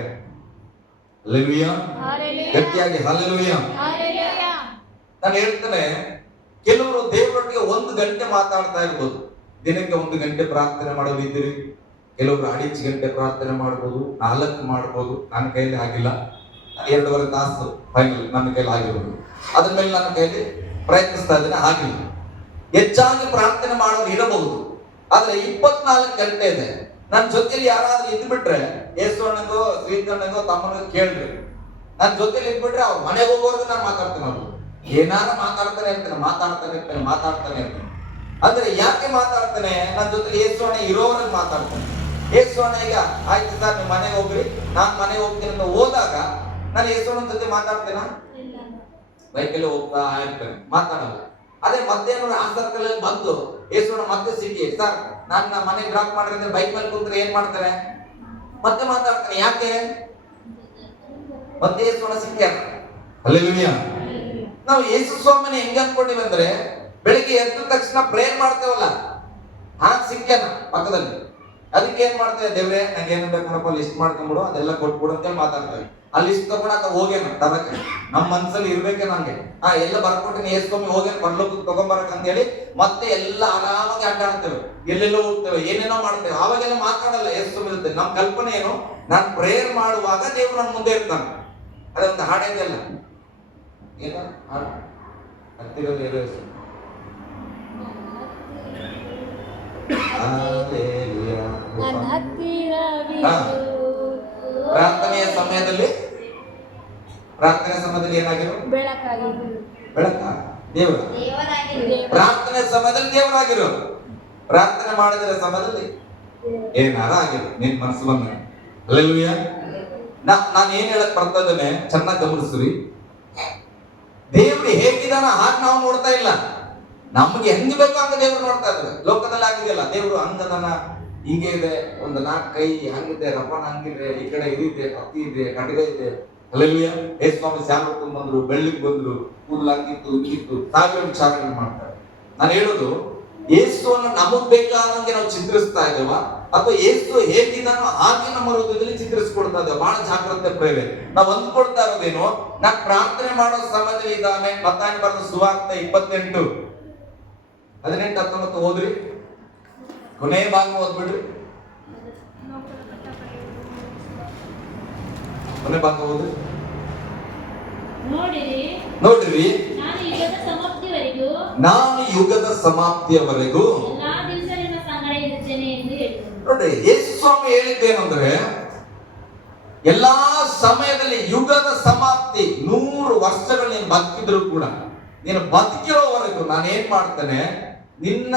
ಹಲ್ಲೆಲೂಯಾ, ಗಟ್ಟಿಯಾಗಿ ಹಲ್ಲೆಲೂಯಾ. ನಾನು ಹೇಳ್ತೇನೆ, ಕೆಲವರು ದೇವರೊಟ್ಟಿಗೆ 1 ಗಂಟೆ ಮಾತಾಡ್ತಾ ಇರ್ಬೋದು. ದಿನಕ್ಕೆ 1 ಗಂಟೆ ಪ್ರಾರ್ಥನೆ ಮಾಡೋರು ಇದ್ದೀರಿ. ಕೆಲವರು 2.5 ಗಂಟೆ ಪ್ರಾರ್ಥನೆ ಮಾಡ್ಬೋದು, 4 ಮಾಡ್ಬೋದು. ನನ್ನ ಕೈಯಲ್ಲಿ ಆಗಿಲ್ಲ. 2.5 ತಾಸು ಫೈನಲ್ ನನ್ನ ಕೈಲಿ ಆಗಿರ್ಬೋದು. ಅದ್ರ ಮೇಲೆ ನನ್ನ ಕೈಲಿ ಪ್ರಯತ್ನಿಸ್ತಾ ಇದ್ದೇನೆ, ಆಗಿಲ್ಲ. ಹೆಚ್ಚಾಗಿ ಪ್ರಾರ್ಥನೆ ಮಾಡೋರು ಇರಬಹುದು. ಆದ್ರೆ 24 ಗಂಟೆ ಇದೆ. ನನ್ನ ಜೊತೆಲಿ ಯಾರಾದ್ರೂ ಇದ್ಬಿಟ್ರೆ, ಯೇಸುವಣ್ಣಗೋ ಶ್ರೀಕಣ್ಣಗೋ ತಮ್ಮನಿಗೋ ಕೇಳ್ರಿ. ನನ್ನ ಜೊತೆಲಿ ಇದ್ಬಿಟ್ರೆ ಅವ್ರ ಮನೆಗೆ ಹೋಗೋರ್ಗು ನಾನು ಮಾತಾಡ್ತೇನೆ. ಅವ್ರು ಏನಾರ ಮಾತಾಡ್ತಾನೆ ಇರ್ತೇನೆ. ಅಂದ್ರೆ ಯಾಕೆ ಮಾತಾಡ್ತಾನೆ? ನನ್ನ ಜೊತೆ ಯೇಸುವಣ್ಣ ಇರೋವ್ರಿಗೆ ಮಾತಾಡ್ತಾನೆ. ಯೇಸುವಣ್ಣ ಈಗ ಆಯ್ತು ಸರ್ ನೀವು ಮನೆಗೆ ಹೋಗ್ರಿ, ನಾನ್ ಮನೆಗೆ ಹೋಗ್ತೀನಿ ಅಂತ ಹೋದಾಗ ನಾನು ಯೇಸುವಣ್ಣನ ಜೊತೆ ಮಾತಾಡ್ತೇನೆ? ಬೈಕಲ್ಲಿ ಹೋಗ್ತಾ ಇರ್ತೇನೆ, ಮಾತಾಡಲ್ಲ. ಅದೇ ಮಧ್ಯಾಹ್ನ ಆ ಸರ್ಕಲ್ ಅಲ್ಲಿ ಬಂದು ಯೇಸುವಣ್ಣ ಮತ್ತೆ ಸಿಟಿ ಸರ್ ನನ್ನ ಮನೆಗೆ ಡ್ರಾಪ್ ಮಾಡ್ರಿ ಅಂದ್ರೆ ಬೈಕ್ ಮೇಲೆ ಕುಂತ್ರೆ ಏನ್ ಮಾಡ್ತಾರೆ? ಮತ್ತೆ ಮಾತಾಡ್ತಾನೆ. ಯಾಕೆ? ಮತ್ತೆ ಯೇಸುವಣ್ಣ ಸಿಕ್ಕ್ಯಾರ. ಹಲ್ಲೆಲೂಯಾ. ನಾವು ಯೇಸು ಸ್ವಾಮಿನ ಹೆಂಗ ಅನ್ಕೊಂಡಿವಿ ಅಂದ್ರೆ, ಬೆಳಿಗ್ಗೆ ಎದ್ದ ತಕ್ಷಣ ಪ್ರೇಯರ್ ಮಾಡ್ತೇವಲ್ಲ, ಸಿಕ್ಕ್ಯಾನ ಪಕ್ಕದಲ್ಲಿ. ಅದಕ್ಕೆ ಏನ್ ಮಾಡ್ತೇವೆ? ದೇವ್ರೆ ನಂಗೆ ಏನ್ ಬೇಕು ನೋಡಪ್ಪ, ಲಿಸ್ಟ್ ಮಾಡ್ಕೊಂಡ್ಬಿಡು, ಅದೆಲ್ಲ ಕೊಟ್ಬಿಡು ಅಂತೇಳಿ ಮಾತಾಡ್ತೇವೆ. ಆ ಲಿಸ್ಟ್ ತಗೊಂಡಾಕ ಹೋಗೇನ ತರಕ್ಕೆ ನಮ್ಮ ಮನ್ಸಲ್ಲಿ ಇರ್ಬೇಕೆ ನಂಗೆ. ಎಲ್ಲ ಬರ್ಕೊಟ್ಟಿನಿ, ಏಸ್ಕೊಮ್ಮಿ ಹೋಗೇನ ಬರ್ಲೋಕ್ ತಗೊಂಬರಕ್ ಅಂತ ಹೇಳಿ ಮತ್ತೆ ಎಲ್ಲ ಆರಾಮಾಗಿ ಅಡ್ಡಾಡ್ತೇವೆ, ಎಲ್ಲೆಲ್ಲೋ ಹೋಗ್ತೇವೆ, ಏನೇನೋ ಮಾಡ್ತೇವೆ. ಅವಾಗೆಲ್ಲ ಮಾತಾಡಲ್ಲ, ಏಸ್ಕೊಮ್ಮಿ ಇರುತ್ತೆ. ನಮ್ ಕಲ್ಪನೆ ಏನು? ನಾನ್ ಪ್ರೇಯರ್ ಮಾಡುವಾಗ ದೇವ್ರು ನನ್ನ ಮುಂದೆ ಇರ್ತಾನೆ. ಅದೇ ಒಂದು ಹಾಡೇದೆಲ್ಲ ಏನ ಹಾಡು ಹತ್ತಿರಲ್ಲಿ ಪ್ರಾರ್ಥನೆಯ ಸಮಯದಲ್ಲಿ ಏನಾಗಿರೋ? ಬೆಳಕ ದೇವರ ಪ್ರಾರ್ಥನೆ ಸಮಯದಲ್ಲಿ ದೇವರಾಗಿರೋ. ಪ್ರಾರ್ಥನೆ ಮಾಡಿದ ಸಮಯದಲ್ಲಿ ಏನಾರ ಆಗಿರೋ ನಿನ್ ಮನಸ್ಸು ಬಂದ. ಹಲ್ಲೆಲೂಯಾ. ನಾನು ಏನ್ ಹೇಳಕ್ ಬರ್ತಾ ಇದ್ದೇನೆ ಚೆನ್ನಾಗಿ ಗಮನಿಸ್ರಿ. ದೇವ್ರು ಹೇಗಿದಾನ ಹಾಗೆ ನಾವು ನೋಡ್ತಾ ಇಲ್ಲ. ನಮ್ಗೆ ಹೆಂಗ್ ಬೇಕೋ ಹಂಗ ದೇವ್ರು ನೋಡ್ತಾ ಇದ್ದಾರೆ. ಲೋಕದಲ್ಲಿ ಆಗಿದೆಯಲ್ಲ, ದೇವ್ರು ಹಂಗದನ, ಹಿಂಗೆ ಇದೆ, ಒಂದು 4 ಕೈ ಹಂಗಿದೆ, ರಪ್ಪನ ಹಂಗಿದೆ, ಈ ಕಡೆ ಇದಿದೆ, ಕತ್ತಿ ಇದೆ, ಖಡ್ಗ ಇದೆ. ಹಲ್ಲೆಲೂಯಾ. ಸ್ವಾಮಿ ಸ್ಯಾಲ್ ಬಂದ್ರು, ಬೆಳ್ಳಿಗೆ ಬಂದ್ರು, ಕೂದಲು ಹಂಗಿತ್ತು ಹಿಂಗಿತ್ತು, ಸಾವಿರ ವಿಚಾರಗಳು ಮಾಡ್ತಾರೆ. ನಾನು ಹೇಳೋದು, ಯೇಸುವನ್ನು ನಮಗ್ ಬೇಕಾದಂಗೆ ನಾವು ಚಿತ್ರಿಸ್ತಾ ಇದ್ದೇವ ಅಥವಾ ಯೇಸು ಹೇಗಿದ್ದಾನೋ ಹಾಗೆ ನಮ್ಮ ಹೃದಯದಲ್ಲಿ ಚಿತ್ರಿಸ್ಕೊಡ್ತಾ ಇದ್ದೇವೆ? ಬಹಳ ಜಾಗ್ರತೆ ಪ್ರೇರೆ. ನಾವು ಅಂದ್ಕೊಳ್ತಾ ಇರೋದೇನು? ನಾನು ಪ್ರಾರ್ಥನೆ ಮಾಡೋ ಸಮಯದಲ್ಲಿ ಇದ್ದಾನೆ. ಮತ್ತಾಯ ಬರೆದ ಸುವಾರ್ತೆ 28:18-19 ಓದ್ರಿ. ಕೊನೆ ಭಾಗ ಓದ್ಬಿಡ್ರಿ. ಕೊನೆ ಭಾಗ ಓದ್ರಿ. ನೋಡ್ರಿ, ನಾನು ಯುಗದ ಸಮಾಪ್ತಿಯವರೆಗೂ ನೋಡ್ರಿ, ಯೇಸು ಸ್ವಾಮಿ ಹೇಳಿದ್ದೇನೆಂದ್ರೆ, ಎಲ್ಲಾ ಸಮಯದಲ್ಲಿ ಯುಗದ ಸಮಾಪ್ತಿ 100 ವರ್ಷಗಳು ನೀನು ಬದುಕಿದ್ರು ಕೂಡ, ನೀನು ಬದುಕಿರೋವರೆಗೂ ನಾನು ಏನ್ ಮಾಡ್ತೇನೆ? ನಿನ್ನ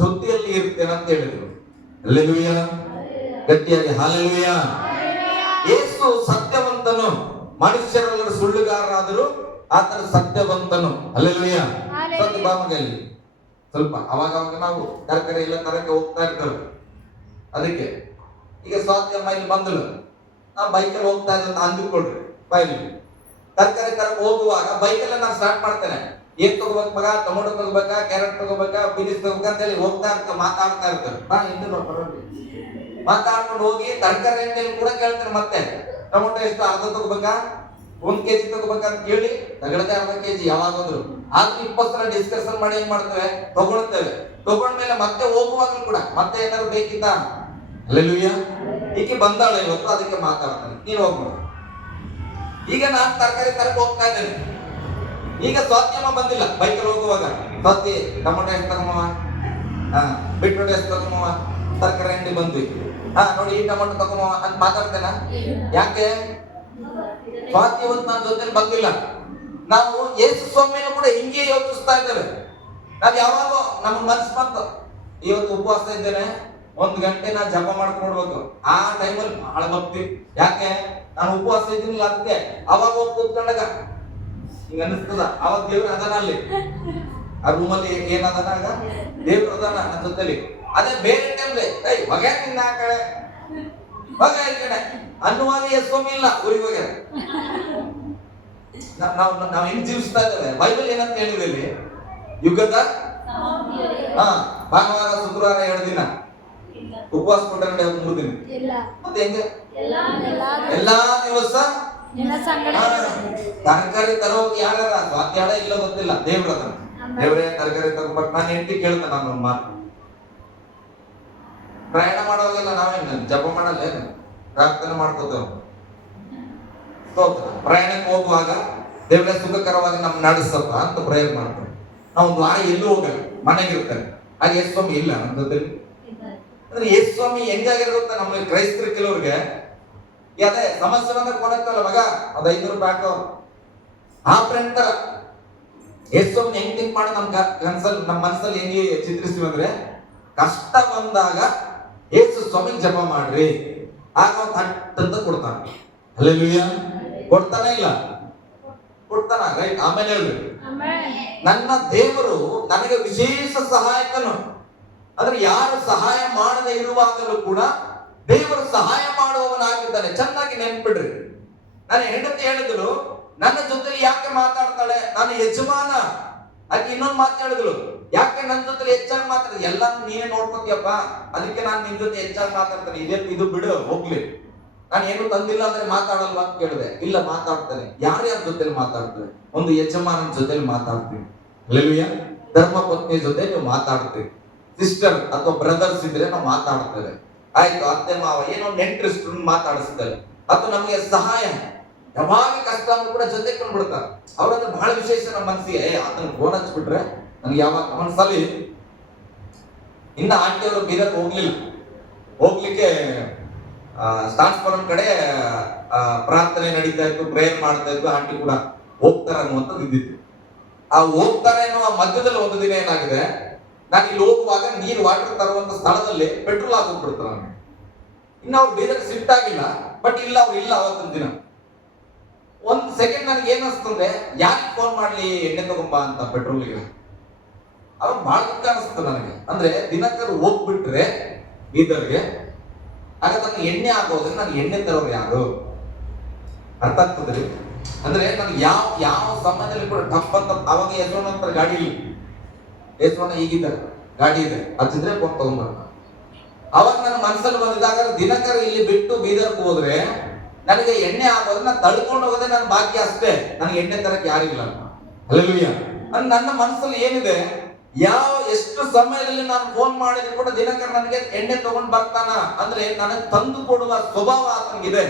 ಜೊತೆಯಲ್ಲಿ ಇರ್ತೇನೆ ಅಂತ ಹೇಳಿದ್ರು. ಹಲ್ಲೆಲೂಯಾ. ಗಟ್ಟಿಯಾಗಿ ಹಲ್ಲೆಲೂಯಾ. ಯೇಸು ಸತ್ಯವಂತನು, ಮನುಷ್ಯರೆಲ್ಲರೂ ಸುಳ್ಳುಗಾರರಾದರೂ ಆತನ ಸತ್ಯವಂತನು. ಹಲ್ಲೆಲೂಯಾ. ಸತ್ಯ ಬಾಮಗಲ್ಲಿ ಸ್ವಲ್ಪ ಅವಾಗ ನಾವು ತರಕಾರಿ ಎಲ್ಲ ತರಕ್ಕೆ ಹೋಗ್ತಾ ಇರ್ತೇವೆ. ಅದಕ್ಕೆ ಈಗ ಸ್ವಾತ್ಯಮ್ಮ ಇಲ್ಲಿ ಬಂದಳು, ನಾವು ಬೈಕಲ್ಲಿ ಹೋಗ್ತಾ ಇದ್ದ ಅಂತ ಅಂದುಕೊಳ್ರಿ. ಬೈಲಿ ತರಕಾರಿ ತರಕ್ಕೆ ಹೋಗುವಾಗ ಬೈಕಲ್ಲಿ ನಾನು ಸ್ಟಾರ್ಟ್ ಮಾಡ್ತೇನೆ, ಏನ್ ತಗೋಬೇಕು ಮಗ, ಟೊಮೊಟೊ ತಗೋಬೇಕಾ, ಕ್ಯಾರೆಟ್ ತಗೋಬೇಕಾ, ಬೀನ್ಸ್ ತಗೋಬೇಕಾ ಅಂತ ಹೇಳಿ ಹೋಗ್ತಾ ಇರ್ತಾರೆ, ಮಾತಾಡ್ತಾ ಇರ್ತಾರೆ. ಬಾ ಹಿಂದೆ ಮಾತಾಡ್ಕೊಂಡು ಹೋಗಿ ತರಕಾರಿ ಅಂಗಡಿಯಲ್ಲಿ ಕೂಡ ಕೇಳ್ತಾರೆ. ಮತ್ತೆ ಟೊಮೊಟೊ ಎಷ್ಟು, ಅರ್ಧ ತಗೋಬೇಕಾ, 1 kg ತಗೋಬೇಕಾ ಅಂತ ಕೇಳಿ ತಗೊಳಕ್ಕೆ ಅರ್ಧ kg ಯಾವಾಗಾದ್ರು ಆದ್ರೂ 20 ಸಲ ಡಿಸ್ಕಷನ್ ಮಾಡಿ ಏನ್ ಮಾಡ್ತೇವೆ, ತಗೊಳ್ತೇವೆ. ತಗೊಂಡ್ಮೇಲೆ ಮತ್ತೆ ಹೋಗುವಾಗಲೂ ಕೂಡ ಮತ್ತೆ ಏನಾದ್ರು ಬೇಕಿತ್ತ, ಹಲ್ಲೆಲೂಯ, ಈಕೆ ಬಂದಾಳೆ ಇವತ್ತು ಅದಕ್ಕೆ ಮಾತಾಡ್ತಾನೆ, ನೀನು ಹೋಗ್ಬೋದು. ಈಗ ನಾನು ತರಕಾರಿ ತರಕ್ಕೆ ಹೋಗ್ತಾ ಇದ್ದೇನೆ. ಈಗ ಸ್ವಾತ್ಯಮ್ಮ ಬಂದಿಲ್ಲ, ಬೈಕಲ್ಲಿ ಹೋಗುವಾಗ ಸ್ವಾತಿ ಟೊಮೊಟೊ ಎಷ್ಟು ತಗೊಂಬವ, ಬಿಟ್ಬಿಟ್ಟು ಎಷ್ಟು ತಗೊಂಬವ, ತರಕಾರಿ ಅಂಗಡಿ ಬಂದ್ವಿ, ನೋಡಿ ಈ ಟೊಮೊಟೊ ತಗೊಂಬವ ಅಂತ ಮಾತಾಡ್ತೇನ? ಯಾಕೆ? ಸ್ವಾತಿ ಇವತ್ತು ನನ್ನ ಜೊತೆ ಬಂದಿಲ್ಲ. ನಾವು ಯೇಸು ಸ್ವಾಮಿಯನ್ನು ಕೂಡ ಹಿಂಗೆ ಯೋಚಿಸ್ತಾ ಇದ್ದೇವೆ. ನಾವ್ ಯಾವಾಗ ನಮ್ಮ ಮನಸ್ಸು ಬಂತು, ಇವತ್ತು ಉಪವಾಸ ಇದ್ದೇನೆ, 1 ಗಂಟೆ ನಾನು ಜಪ ಮಾಡ್ಕೊಡ್ಬೇಕು, ಆ ಟೈಮಲ್ಲಿ ಬಹಳ ಭಕ್ತಿ. ಯಾಕೆ? ನಾನು ಉಪವಾಸ ಇದ್ದೀನಿಲ್ಲ, ಅದಕ್ಕೆ ಅವಾಗ ಹೋಗಿ ಕೂತ್ಕೊಂಡಾಗ ಹಿಂಗ ಅನಿಸ್ತದ, ಅವಾಗ ದೇವ್ರ ಅದಾನ ಅಲ್ಲಿ, ಆ ರೂಮಲ್ಲಿ ಏನದಾನ, ಆಗ ದೇವ್ರ ಅದಾನ ನನ್ನ ಜೊತೆಲಿ. ಅದೇ ಬೇರೆ ಟೈಮ್ಲಿ ಮಗ ನಿನ್ನ ಆ ಕಡೆ ಮಗ ಈ ಕಡೆ ಅನ್ನುವಾಗ ಸ್ವಾಮಿ ಇಲ್ಲ, ಊರಿಗೆ ಹೋಗ್ಯಾರ. ನಾವು ಹೆಂಗ್ ಜೀವಿಸ್ತಾ ಇದ್ದೇವೆ? ಬೈಬಲ್ ಏನಂತ ಹೇಳಿದೆ ಇಲ್ಲಿ? ಯುಗದ ಭಾನುವಾರ ಶುಕ್ರವಾರ 2 ದಿನ ಉಪವಾಸ ಕೊಟ್ಟರೆ 3 ದಿನ, ಮತ್ತೆ ಹೆಂಗೆ ಎಲ್ಲಾ ದಿವಸ ತರಕಾರಿ ತರೋಗಿ ಯಾರ ಸ್ವಾತ್ಯಾಡ ಇಲ್ಲ ಗೊತ್ತಿಲ್ಲ, ದೇವ್ರ ದೇವ್ರೇ ತರಕಾರಿ ತಗೋಬೇಕು. ನಾನು ಹೆಂಡತಿ ಕೇಳ್ತೇನೆ, ನನ್ನ ಮಾತು ಪ್ರಯಾಣ ಮಾಡೋವಾಗೆಲ್ಲ ನಾವೇನು ಜಪ ಮಾಡಲ್ಲ, ಏನು ಪ್ರಾರ್ಥನೆ ಮಾಡ್ಕೋತೇವೆ. ಪ್ರಯಾಣಕ್ಕೆ ಹೋಗುವಾಗ ದೇವ್ರೇ ಸುಖಕರವಾಗಿ ನಮ್ ನಡೆಸಪ್ಪ ಅಂತ ಪ್ರೇಯರ್ ಮಾಡ್ತೇವೆ. ನಾವು 1 ವಾರ ಎಲ್ಲೂ ಹೋಗಲ್ಲ, ಮನೆಗಿರ್ತಾರೆ. ಹಾಗೆ ಯೇಸು ಸ್ವಾಮಿ ಇಲ್ಲ ನಮ್ಮ ಜೊತೆಲಿ. ಅಂದ್ರೆ ಯೇಸು ಸ್ವಾಮಿ ಹೆಂಗಾಗಿರುತ್ತೆ ನಮ್ಗೆ ಕ್ರೈಸ್ತರ ಕೆಲವ್ರಿಗೆ ಅದೇ ಸಮಸ್ಯೆ ಬಂದ್ರೆ ಕೊಡತ್ತಲ್ಲ ಮಗ, ಅದು 5 ರೂಪಾಯಿ ಹಾಕೋ, ಆ ಫ್ರೆಂಡ್ ತರ ಯೇಸು ಸ್ವಾಮಿ ಹೆಂಗ್ ಥಿಂಕ್ ಮಾಡಿ ನಮ್ ಕನ್ಸಲ್ಲಿ, ನಮ್ಮ ಮನಸ್ಸಲ್ಲಿ ಹೆಂಗೆ ಚಿತ್ರಿಸ್ತೀವಿ ಅಂದ್ರೆ, ಕಷ್ಟ ಬಂದಾಗ ಯೇಸು ಸ್ವಾಮಿ ಜಪ ಮಾಡ್ರಿ, ಆಗ ತಟ್ಟಂತ ಕೊಡ್ತಾನೆ. ಹಲ್ಲೆಲೂಯಾ, ಕೊಡ್ತಾನೆ ಇಲ್ಲ? ಕೊಡ್ತಾನ, ರೈಟ್? ಆಮೇಲೆ ಹೇಳ್ರಿ, ನನ್ನ ದೇವರು ನನಗೆ ವಿಶೇಷ ಸಹಾಯಕನು. ಅಂದ್ರೆ ಯಾರು ಸಹಾಯ ಮಾಡದೆ ಇರುವಾಗಲೂ ಕೂಡ ದೇವರು ಸಹಾಯ ಮಾಡುವವನಾಗಿದ್ದಾನೆ. ಚೆನ್ನಾಗಿ ನೆನ್ಪಿಡ್ರಿ. ನಾನು ಹೆಂಡತಿ ಹೇಳಿದ್ರು, ನನ್ನ ಜೊತೆಲಿ ಯಾಕೆ ಮಾತಾಡ್ತಾಳೆ, ನಾನು ಯಜಮಾನ. ಅದಕ್ಕೆ ಇನ್ನೊಂದು ಮಾತು ಹೇಳಿದ್ರು, ಯಾಕೆ ನನ್ನ ಜೊತೆ ಹೆಚ್ಚಾಗಿ ಮಾತಾಡಿದ್ರೆ, ಎಲ್ಲ ನೀನೇ ನೋಡ್ಕೋತಿಯಪ್ಪ, ಅದಕ್ಕೆ ನಾನು ನಿನ್ ಜೊತೆ ಹೆಚ್ಚಾಗಿ ಮಾತಾಡ್ತೇನೆ, ಇದು ಬಿಡು ಹೋಗ್ಲಿ, ನಾನು ಏನು ತಂದಿಲ್ಲ ಅಂದ್ರೆ ಮಾತಾಡಲ್ವಾ ಅಂತ ಕೇಳಿದೆ. ಇಲ್ಲ, ಮಾತಾಡ್ತೇನೆ. ಯಾರ್ಯಾರ ಜೊತೆಲಿ ಮಾತಾಡ್ತೇವೆ? ಒಂದು ಯಜಮಾನನ ಜೊತೆಲಿ ಮಾತಾಡ್ತೀವಿ, ಹಲ್ಲೆಲೂಯಾ. ಧರ್ಮ ಪತ್ನಿ ಜೊತೆ ನೀವು ಮಾತಾಡ್ತೀವಿ, ಸಿಸ್ಟರ್ ಅಥವಾ ಬ್ರದರ್ಸ್ ಇದ್ರೆ ನಾವು ಮಾತಾಡ್ತೇವೆ, ಆಯ್ತು. ಅತ್ತೆ ಮಾವ ಏನೋ ನೆಂಟರಿಸ್ಟ್ರು ಮಾತಾಡಿಸ್ತಾರೆ, ಅಥವಾ ನಮಗೆ ಸಹಾಯ ಯಾವಾಗ ಕಷ್ಟ ಅಂದ್ರೂ ಕೂಡ ಜೊತೆ ಕೊಂಡ್ಬಿಡ್ತಾರೆ. ಅವ್ರಂದ್ರೆ ಬಹಳ ವಿಶೇಷ ನಮ್ಮ ಮನಸ್ಸಿಗೆ. ಅದನ್ನ ಫೋನ್ ಹಚ್ಬಿಟ್ರೆ ನನ್ಗೆ ಯಾವಾಗ ಒಂದ್ಸಲಿ ಇನ್ನ ಆಂಟಿಯವರು ಬೀದರ್ ಹೋಗ್ಲಿಕ್ಕೆ ಸ್ಟಾನ್ಸ್ಪುರಂ ಕಡೆ ಪ್ರಾರ್ಥನೆ ನಡೀತಾ ಇತ್ತು, ಪ್ರೇಯರ್ ಮಾಡ್ತಾ ಇತ್ತು, ಆಂಟಿ ಕೂಡ ಹೋಗ್ತಾರೆ ಅನ್ನುವಂಥದ್ದು ಇದ್ದಿತ್ತು. ಆ ಹೋಗ್ತಾರೆ ಅನ್ನುವ ಮಧ್ಯದಲ್ಲಿ ಒಂದು ದಿನ ಏನಾಗಿದೆ, ನಾನು ಇಲ್ಲಿ ಹೋಗುವಾಗ ನೀರು ವಾಟರ್ ತರುವಂತ ಸ್ಥಳದಲ್ಲಿ ಪೆಟ್ರೋಲ್ ಹಾಕೋಗ್ಬಿಡ್ತಾರೆ ನನಗೆ. ಇನ್ನು ಅವ್ರು ಬೀದರ್ ಶಿಫ್ಟ್ ಆಗಿಲ್ಲ, ಬಟ್ ಇಲ್ಲ ಅವ್ರು ಇಲ್ಲ ಅವತ್ತಿನ ದಿನ. 1 ಸೆಕೆಂಡ್ ನನಗೆ ಏನ್ ಅನಿಸ್ತಂದ್ರೆ, ಯಾಕೆ ಫೋನ್ ಮಾಡ್ಲಿ ಎಣ್ಣೆ ತಗೊಂಬ ಅಂತ ಪೆಟ್ರೋಲ್ಗೆ. ಅವಾಗ ಬಹಳ ದುಃಖ ಅನಿಸ್ತದೆ ನನಗೆ. ಅಂದ್ರೆ ದಿನಕರು ಹೋಗ್ಬಿಟ್ರೆ ಬೀದರ್ಗೆ, ಆಗ ನನಗೆ ಎಣ್ಣೆ ಆಗೋದ್ರೆ ನಾನು ಎಣ್ಣೆ ತರೋರು ಯಾರು? ಅರ್ಥ ಆಗ್ತದ್ರಿ? ಅಂದ್ರೆ ನನಗೆ ಯಾವ ಸಮಯದಲ್ಲಿ ಕೂಡ ಟಪ್ ಅಂತ, ಅವಾಗ ಯಶೋನ ಹತ್ರ ಗಾಡಿ ಇಲ್ಲ, ಯಶೋನ ಈಗಿದ್ದಾರೆ ಗಾಡಿ ಇದೆ, ಹಚ್ಚಿದ್ರೆ ಫೋನ್ ತಗೊಂಡ್ಬರ್ತ. ಅವಾಗ ನನ್ನ ಮನಸ್ಸಲ್ಲಿ ಬಂದಿದ್ದಾಗ, ದಿನಕರ ಇಲ್ಲಿ ಬಿಟ್ಟು ಬೀದರ್ಗೆ ಹೋದ್ರೆ ನನಗೆ ಎಣ್ಣೆ ಆಗೋದ್ರೆ ನಾನು ತಳ್ಕೊಂಡು ಹೋಗೋದೇ ನನ್ನ ಭಾಗ್ಯ ಅಷ್ಟೇ, ನನಗೆ ಎಣ್ಣೆ ತರಕ್ಕೆ ಯಾರಿಲ್ಲ. ಹಲ್ಲೆಲೂಯಾ. ನನ್ನ ಮನಸ್ಸಲ್ಲಿ ಏನಿದೆ, ಎಷ್ಟು ಸಮಯದಲ್ಲಿ ನಾನು ಫೋನ್ ಮಾಡಿದ್ರು ಕೂಡ ದಿನಕರ ನನಗೆ ಎಣ್ಣೆ ತಗೊಂಡ್ ಬರ್ತಾನ ಅಂದ್ರೆ ನನಗೆ ತಂದು ಕೊಡುವ ಸ್ವಭಾವ ಆತನಿಗಿದೆ.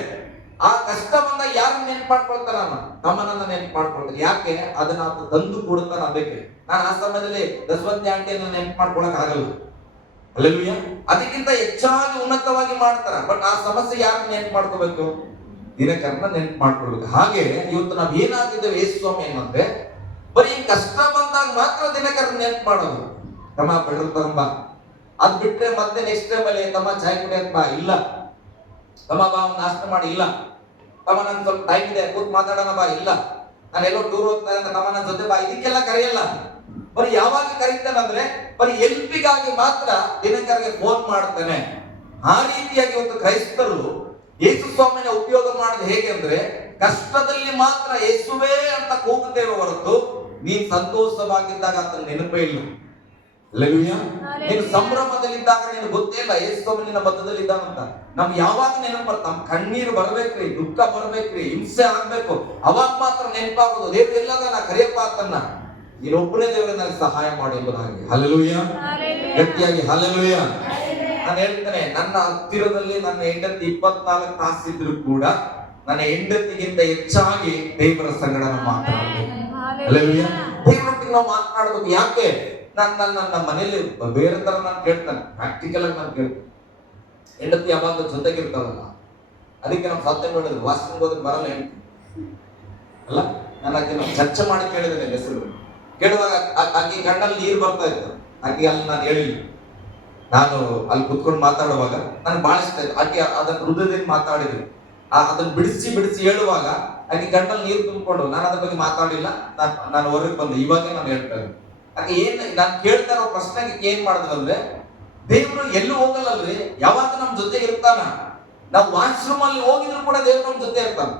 ಆ ಕಷ್ಟ ಬಂದಾಗ ಯಾರನ್ನ ನೆನ್ಪು ಮಾಡ್ಕೊಳ್ತಾನ? ನಮ್ಮನ್ನ ನೆನ್ಪು ಮಾಡ್ಕೊಳ್ತಾನೆ. ಯಾಕೆ? ಅದನ್ನ ಆತ ತಂದು ಕೊಡುತ್ತಾನ. ಅದಕ್ಕೆ ನಾನು ಆ ಸಮಯದಲ್ಲಿ ದಶವಂತಿ ಆಂಟಿಯನ್ನು ನೆನ್ಪು ಮಾಡ್ಕೊಳಕ್ ಆಗಲ್ಲ. ಹಲ್ಲೆಲೂಯಾ. ಅದಕ್ಕಿಂತ ಹೆಚ್ಚಾಗಿ ಉನ್ನತವಾಗಿ ಮಾಡ್ತಾರ. ಬಟ್ ಆ ಸಮಸ್ಯೆ ಯಾರನ್ನ ನೆನ್ಪು ಮಾಡ್ಕೋಬೇಕು? ದಿನಕರನ್ನ ನೆನ್ಪು ಮಾಡ್ಕೊಳ್ಬೇಕು. ಹಾಗೆ ಇವತ್ತು ನಾವ್ ಏನಾಗಿದ್ದೇವೆ, ಯೇಸು ಸ್ವಾಮಿ ಏನಂದ್ರೆ ಬರೀ ಕಷ್ಟ ಬಂದಾಗ ಮಾತ್ರ ದಿನಕರನ್ನ ನೆನ್ಪು ಮಾಡೋದು. ತಮ್ಮ ಪೆಟ್ರೋಲ್ ತಗೊಂಬ, ಅದ್ ಬಿಟ್ರೆ ಮತ್ತೆ ನೆಕ್ಸ್ಟ್ ಟೈಮ್ ಅಲ್ಲಿ ತಮ್ಮ ಚಾಯ್ ಕುಡಿಯಕ್ ಬಾ, ಇಲ್ಲ. ತಮ್ಮ ಬಾ ನಾಷ್ಟ ಮಾಡಿ, ಇಲ್ಲ. ತಮ್ಮ ನನ್ ಸ್ವಲ್ಪ ಟೈಮ್ ಇದೆ ಕೂತ್ ಮಾತಾಡೋಣ ಬಾ, ಇಲ್ಲ. ನಾನು ಎಲ್ಲೋ ಟೂರ್ ಹೋಗ್ತಾ ಇದ್ದ ತಮ್ಮ ನನ್ನ ಜೊತೆ ಬಾ, ಇದಕ್ಕೆಲ್ಲ ಕರೆಯಲ್ಲ. ಬರೀ ಯಾವಾಗ ಕರೀತಾನಂದ್ರೆ ಬರೀ ಎಲ್ಪಿಗಾಗಿ ಮಾತ್ರ ದಿನಕರಿಗೆ ಫೋನ್ ಮಾಡ್ತಾನೆ. ಆ ರೀತಿಯಾಗಿ ಒಂದು ಕ್ರೈಸ್ತರು ಯೇಸು ಸ್ವಾಮಿನ ಉಪಯೋಗ ಮಾಡೋದು ಹೇಗೆ ಅಂದ್ರೆ, ಕಷ್ಟದಲ್ಲಿ ಮಾತ್ರ ಯೇಸುವೇ ಅಂತ ಕೂಗುತ್ತೇವೆ ಹೊರತು ನೀನ್ ಸಂತೋಷವಾಗಿದ್ದಾಗ ಆತನ ನೆನಪೇ ಇಲ್ಲ. ಹಲ್ಲೆಲೂಯಾ. ನೀನು ಸಂಭ್ರಮದಲ್ಲಿದ್ದಾಗ ನೀನು ಗೊತ್ತೇ ಇಲ್ಲ ಯೇಸು ನಿನ್ನ ಮಧ್ಯದಲ್ಲಿ ಇದ್ದಾನಂತ. ನಮ್ಗೆ ಯಾವಾಗ ನೆನಪು ಬರ್ತ, ನಮ್ ಕಣ್ಣೀರು ಬರ್ಬೇಕ್ರಿ, ದುಃಖ ಬರ್ಬೇಕ್ರಿ, ಹಿಂಸೆ ಆಗ್ಬೇಕು, ಅವಾಗ ಮಾತ್ರ ನೆನಪಾಗೋದು ದೇವ್ರು ಎಲ್ಲದನ್ನ ಕರೆಯಪ್ಪ ಆತನ್ನ. ನೀನೊಬ್ಬನೇ ದೇವರು ನನಗೆ ಸಹಾಯ ಮಾಡಿ ಎಂಬುದಾಗಿ. ಹಲ್ಲೆಲೂಯಾ. ಗಟ್ಟಿಯಾಗಿ ಹಲ್ಲೆಲೂಯಾ. ನಾನು ಹೇಳ್ತೇನೆ, ನನ್ನ ಹತ್ತಿರದಲ್ಲಿ ನನ್ನ ಹೆಂಡತಿ 24 ತಾಸಿದ್ರು ಕೂಡ ನನ್ನ ಹೆಂಡತಿಗಿಂತ ಹೆಚ್ಚಾಗಿ ದೇವರ ಸಂಗಡ ನಾವು ಮಾತನಾಡಬೇಕು. ಹಲ್ಲೆಲೂಯಾ. ದೇವರೊಟ್ಟಿಗೆ ನಾವು ಮಾತನಾಡಬೇಕು. ಯಾಕೆ? ನನ್ನ ಮನೇಲಿ ಬೇರೆ ತರ ನಾನು ಕೇಳ್ತಾನೆ, ಪ್ರಾಕ್ಟಿಕಲ್ ಆಗಿ ನಾನು ಕೇಳ್ತೇನೆ. ಹೆಂಡತಿ ಯಾವಾಗ ಜೊತೆಗಿರ್ತಾವಲ್ಲ, ಅದಕ್ಕೆ ನಾವು ಸತ್ಯ ಹೇಳಿದ್ರು ವಾಶ್ರೂಮ್ ಹೋದ್ರೆ ಬರಲ್ಲ ಹೆಂಡತಿ ಅಲ್ಲ. ನಾನು ಆಕೆ ಚರ್ಚೆ ಮಾಡಿ ಕೇಳಿದ್ದೇನೆ ಹೆಸರು ಕೇಳುವಾಗ ಆಕೆ ಕಣ್ಣಲ್ಲಿ ನೀರು ಬರ್ತಾ ಇತ್ತು. ಆಕೆ ಅಲ್ಲಿ ನಾನು ಹೇಳಿಲ್ಲ, ನಾನು ಅಲ್ಲಿ ಕುತ್ಕೊಂಡು ಮಾತಾಡುವಾಗ ನನಗೆ ಬಹಳ ಇಷ್ಟ ಆಯ್ತು. ಆಕೆ ಅದನ್ನ ಹೃದಯದಲ್ಲಿ ಮಾತಾಡಿದ್ರು. ಅದನ್ನ ಬಿಡಿಸಿ ಹೇಳುವಾಗ ಆಕೆ ಗಂಟಲ್ಲಿ ನೀರು ತುಂಬಿಕೊಂಡು ನಾನು ಅದ್ರ ಬಗ್ಗೆ ಮಾತಾಡಿಲ್ಲ. ನಾನು ಹೊರಗೆ ಬಂದೆ. ಇವಾಗ ನಾನು ಹೇಳ್ತಾ ಇದ್ದೆ ಆಕೆ ನಾನು ಕೇಳ್ತಾ ಇರೋ ಪ್ರಶ್ನೆಗೆ ಏನ್ ಮಾಡಿದ್ರು ಅಂದ್ರೆ, ದೇವ್ರು ಎಲ್ಲೂ ಹೋಗಲ್ಲಲ್ರಿ, ಯಾವಾಗ ನಮ್ ಜೊತೆ ಇರ್ತಾನ. ನಾವು ವಾಶ್ರೂಮ್ ಅಲ್ಲಿ ಹೋಗಿದ್ರು ಕೂಡ ದೇವ್ರು ನಮ್ ಜೊತೆ ಇರ್ತಾನ.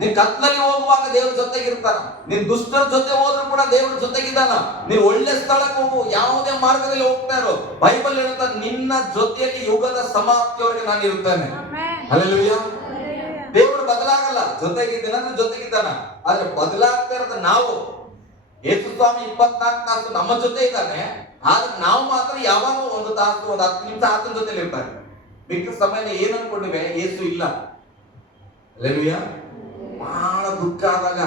ನೀನ್ ಕತ್ಲಲ್ಲಿ ಹೋಗುವಾಗ ದೇವ್ರ ಜೊತೆಗೆ ಇರ್ತಾನ. ನೀನ್ ದುಷ್ಟರ ಜೊತೆ ಹೋದ್ರು ಕೂಡ ದೇವ್ರ ಜೊತೆಗಿದ್ದಾನ. ನೀನ್ ಒಳ್ಳೆ ಸ್ಥಳಕ್ಕೆ ಹೋಗು, ಯಾವುದೇ ಮಾರ್ಗದಲ್ಲಿ ಹೋಗ್ತಾ ಇರೋ, ಬೈಬಲ್ ಹೇಳುತ್ತ ನಿನ್ನ ಜೊತೆಯಲ್ಲಿ ಯುಗದ ಸಮಾಪ್ತಿಯವರೆಗೆ ನಾನು ಇರುತ್ತೇನೆ. ಹಲ್ಲೆಲೂಯಾ. ದೇವರು ಬದಲಾಗಲ್ಲ, ಜೊತೆಗಿದ್ದಾನ ಅಂದ್ರೆ ಜೊತೆಗಿದ್ದಾನ. ಆದ್ರೆ ಬದಲಾಗ್ತಾ ಇರೋದು ನಾವು. ಯೇಸು ಸ್ವಾಮಿ 24 ತಾಸು ನಮ್ಮ ಜೊತೆ ಇದ್ದಾನೆ. ಆದ್ರೆ ನಾವು ಮಾತ್ರ ಯಾವಾಗ 1 ತಾಸು 10 ನಿಮಿಷ ಆತನ ಜೊತೆಲಿ ಇರ್ತಾರೆ. ಮಿಕ್ಕ ಸಮಯ ಏನ್ ಅನ್ಕೊಂಡಿವೆ, ಯೇಸು ಇಲ್ಲ. ಹಲ್ಲೆಲೂಯಾ. ಬಹಳ ದುಃಖ ಆದಾಗ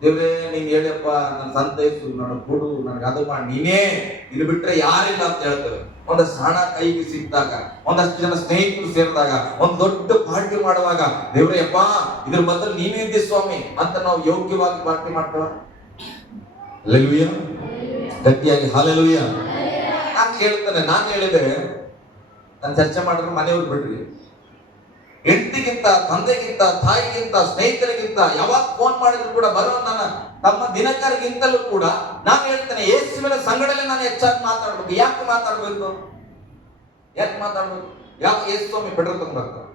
ದೇವ್ರೇ ನೀನ್ ಹೇಳಿಯಪ್ಪ, ನನ್ನ ಸಂತೈಸು, ನನಗೆ ಕೊಡು, ನನಗೆ ಅದು ಮಾಡಿ, ನೀನೇ, ಇಲ್ಲಿ ಬಿಟ್ರೆ ಯಾರಿಲ್ಲ ಅಂತ ಹೇಳ್ತೇವೆ. ಒಂದಷ್ಟು ಹಣ ಕೈಗೆ ಸಿಕ್ಕಿದಾಗ, ಒಂದಷ್ಟು ಜನ ಸ್ನೇಹಿತರು ಸೇರಿದಾಗ, ಒಂದು ದೊಡ್ಡ ಪಾರ್ಟಿ ಮಾಡುವಾಗ ದೇವ್ರೇ ಅಪ್ಪ ಇದ್ರ ಬದಲು ನೀನೇ ಇದ್ದಿ ಸ್ವಾಮಿ ಅಂತ ನಾವು ಯೋಗ್ಯವಾಗಿ ಪಾರ್ಟಿ ಮಾಡ್ತೇವ. ಹಲ್ಲೆಲೂಯಾ. ಗಟ್ಟಿಯಾಗಿ ಹಲ್ಲೆಲೂಯಾ. ನಾನು ಹೇಳ್ತೇನೆ, ನಾನು ಹೇಳಿದೆ, ನಾನು ಚರ್ಚೆ ಮಾಡಿದ್ರೆ ಮನೆಯವ್ರು ಬಿಡ್ರಿ, ಹೆಂಡತಿಗಿಂತ, ತಂದೆಗಿಂತ, ತಾಯಿಗಿಂತ, ಸ್ನೇಹಿತರಿಗಿಂತ ಯಾವಾಗ ಫೋನ್ ಮಾಡಿದ್ರು ಕೂಡ ಬರೋ ನನ್ನ ತಮ್ಮ ದಿನಕರಿಗಿಂತಲೂ ಕೂಡ ನಾನು ಹೇಳ್ತೇನೆ ಯೇಸುವಿನ ಸಂಗಡಲೇ ನಾನು ಹೆಚ್ಚಾಗಿ ಮಾತಾಡ್ಬೇಕು. ಯಾಕೆ ಮಾತಾಡ್ಬೇಕು? ಯಾಕೆ ಯೇಸು ಸ್ವಾಮಿ ಪೆಟ್ರೋಲ್ ತಗೊಂಡ್ಬರ್ತಾರೆ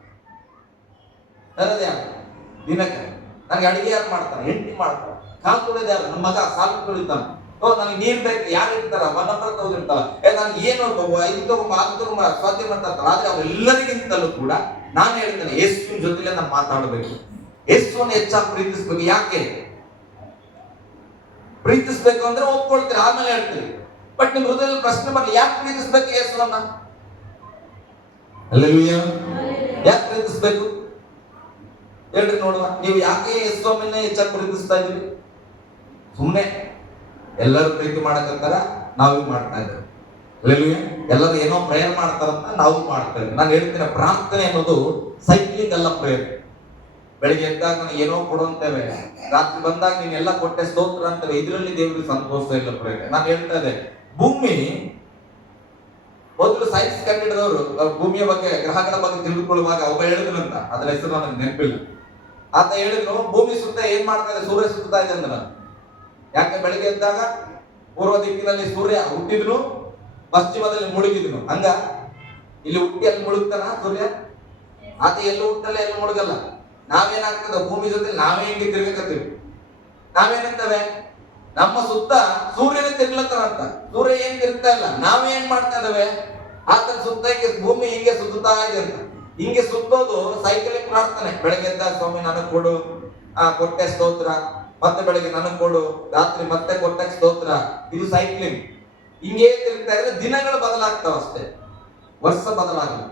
ಯಾಕೆ ದಿನಕ್ಕೆ? ನನಗೆ ಅಡಿಗೆ ಯಾರು ಮಾಡ್ತಾರೆ? ಹೆಂಡತಿ ಮಾಡ್ತಾರೆ. ಕಾಲು ತೊಳೆದ ಯಾರು? ನಮ್ಮ ಮಗ ಸಾಲು ತೊಳಿತಾನೆ. ನನಗೆ ನೀರ್ ಬೇಕು, ಯಾರು ಇರ್ತಾರ? ಮನಪರ ತಗೊಂಡಿರ್ತಾರ. ನನಗೆ ಏನು ಇದು ತಗೊಂಬ ಅದು ತಗೊಂಬ ಸ್ವಾಧ್ಯ ಮಾಡ್ತಾರೆ. ಆದ್ರೆ ಅವರೆಲ್ಲರಿಗಿಂತಲೂ ಕೂಡ ನಾನು ಹೇಳ್ತೇನೆ ಯೇಸುವಿನ ಜೊತೆಲೆ ನಾನು ಮಾತಾಡಬೇಕು. ಯೇಸುವನ್ನು ಹೆಚ್ಚಾಗಿ ಪ್ರೀತಿಸ್ಬೇಕು. ಯಾಕೆ ಪ್ರೀತಿಸ್ಬೇಕು ಅಂದ್ರೆ ಒಪ್ಕೊಳ್ತೀರಿ, ಆಮೇಲೆ ಹೇಳ್ತೀರಿ. ಬಟ್ ನಿಮ್ ಹೃದಯದಲ್ಲಿ ಪ್ರಶ್ನೆ ಬರಲಿ, ಯಾಕೆ ಪ್ರೀತಿಸ್ಬೇಕು ಯೇಸುವನ್ನ? ಹಲ್ಲೆಲೂಯಾ. ಯಾಕೆ ಪ್ರೀತಿಸ್ಬೇಕು ಹೇಳ್ರಿ ನೋಡುವ. ನೀವು ಯಾಕೆ ಯೇಸುವನ್ನ ಹೆಚ್ಚಾಗಿ ಪ್ರೀತಿಸ್ತಾ ಇದ್ರಿ? ಸುಮ್ಮನೆ ಎಲ್ಲರೂ ಪ್ರೀತಿ ಮಾಡಕಂತಾರ, ನಾವು ಮಾಡ್ತಾ ಇದ್ದೇವೆ. ಹಲ್ಲೆಲೂಯಾ. ಎಲ್ಲರೂ ಏನೋ ಪ್ರೇಯರ್ ಮಾಡ್ತಾರಂತ ನಾವು ಮಾಡ್ತಾ ಇದ್ದೇವೆ. ನಾನು ಹೇಳ್ತೀನಿ, ಪ್ರಾರ್ಥನೆ ಅನ್ನೋದು ಸೈಕ್ಲಿಂಗ್ ಅಲ್ಲ, ಪ್ರೇಯರ್. ಬೆಳಿಗ್ಗೆ ಎದ್ದಾಗ ನಾನು ಏನೋ ಕೊಡುವಂತೇವೆ, ರಾತ್ರಿ ಬಂದಾಗ ನೀನೆಲ್ಲ ಕೊಟ್ಟೆ ಸ್ತೋತ್ರ ಅಂತೇವೆ. ಇದರಲ್ಲಿ ದೇವರಿಗೆ ಸಂತೋಷ ಇಲ್ಲ ಪ್ರೇಯರ್. ನಾನು ಹೇಳ್ತಾ ಇದ್ದೆ, ಭೂಮಿ ಮೊದಲು ಸೈನ್ಸ್ ಕಂಡಿಡಿದವರು ಭೂಮಿಯ ಬಗ್ಗೆ, ಗ್ರಹಗಳ ಬಗ್ಗೆ ತಿಳಿದುಕೊಳ್ಳುವಾಗ ಒಬ್ಬ ಹೇಳಿದ್ರಂತ, ಅದರ ಹೆಸರು ನನಗೆ ನೆನಪಿಲ್ಲ. ಆತ ಹೇಳಿದ್ರು, ಭೂಮಿ ಸುತ್ತ ಏನ್ ಮಾಡ್ತಾ ಇದೆ, ಸೂರ್ಯ ಸುತ್ತಾ ಇದೆ ಅಂದ್ರ. ಯಾಕೆ? ಬೆಳಿಗ್ಗೆ ಎದ್ದಾಗ ಪೂರ್ವ ದಿಕ್ಕಿನಲ್ಲಿ ಸೂರ್ಯ ಹುಟ್ಟಿದ್ರು, ಪಶ್ಚಿಮದಲ್ಲಿ ಮುಳುಗಿದ್ನು. ಹಂಗ ಇಲ್ಲಿ ಹುಟ್ಟಿ ಅಲ್ಲಿ ಮುಳುಗ್ತಾನ ಸೂರ್ಯ? ಆತ ಎಲ್ಲೂ ಹುಟ್ಟಲ್ಲ, ಎಲ್ಲೂ ಮುಳುಗಲ್ಲ. ನಾವೇನಾಗ್ತದ, ಭೂಮಿ ಜೊತೆ ನಾವೇ ಹಿಂಗೆ ತಿರ್ಗಕತ್ತೀವಿ. ನಾವೇನಂತವೆ, ನಮ್ಮ ಸುತ್ತ ಸೂರ್ಯನೇ ತಿರ್ಗ್ಲತ್ತಾನಂತ. ಸೂರ್ಯ ಏನ್ ತಿರ್ಗ್ತಾ ಇಲ್ಲ, ನಾವೇನ್ ಮಾಡ್ತಾ ಇದ್ದೇವೆ, ಆತನ ಸುತ್ತ ಹಿಂಗೆ ಭೂಮಿ ಹಿಂಗೆ ಸುತ್ತಾ ಇದೆ ಅಂತ. ಹಿಂಗೆ ಸುತ್ತೋದು ಸೈಕಲಿಂಗ್ ಪ್ರಾರ್ಥನೆ. ಬೆಳಗ್ಗೆ ಎದ್ದ ಸ್ವಾಮಿ ನನಗ್ ಕೊಡು, ಕೊಟ್ಟೆ ಸ್ತೋತ್ರ, ಮತ್ತೆ ಬೆಳಗ್ಗೆ ನನಗ್ ಕೊಡು, ರಾತ್ರಿ ಮತ್ತೆ ಕೊಟ್ಟೆ ಸ್ತೋತ್ರ. ಇದು ಸೈಕ್ಲಿಂಗ್. ಹಿಂಗೇ ತಿರುಗ್ತಾ ಇದ್ರೆ ದಿನಗಳು ಬದಲಾಗ್ತಾವ ಅಷ್ಟೇ, ವರ್ಷ ಬದಲಾಗಲ್ಲ.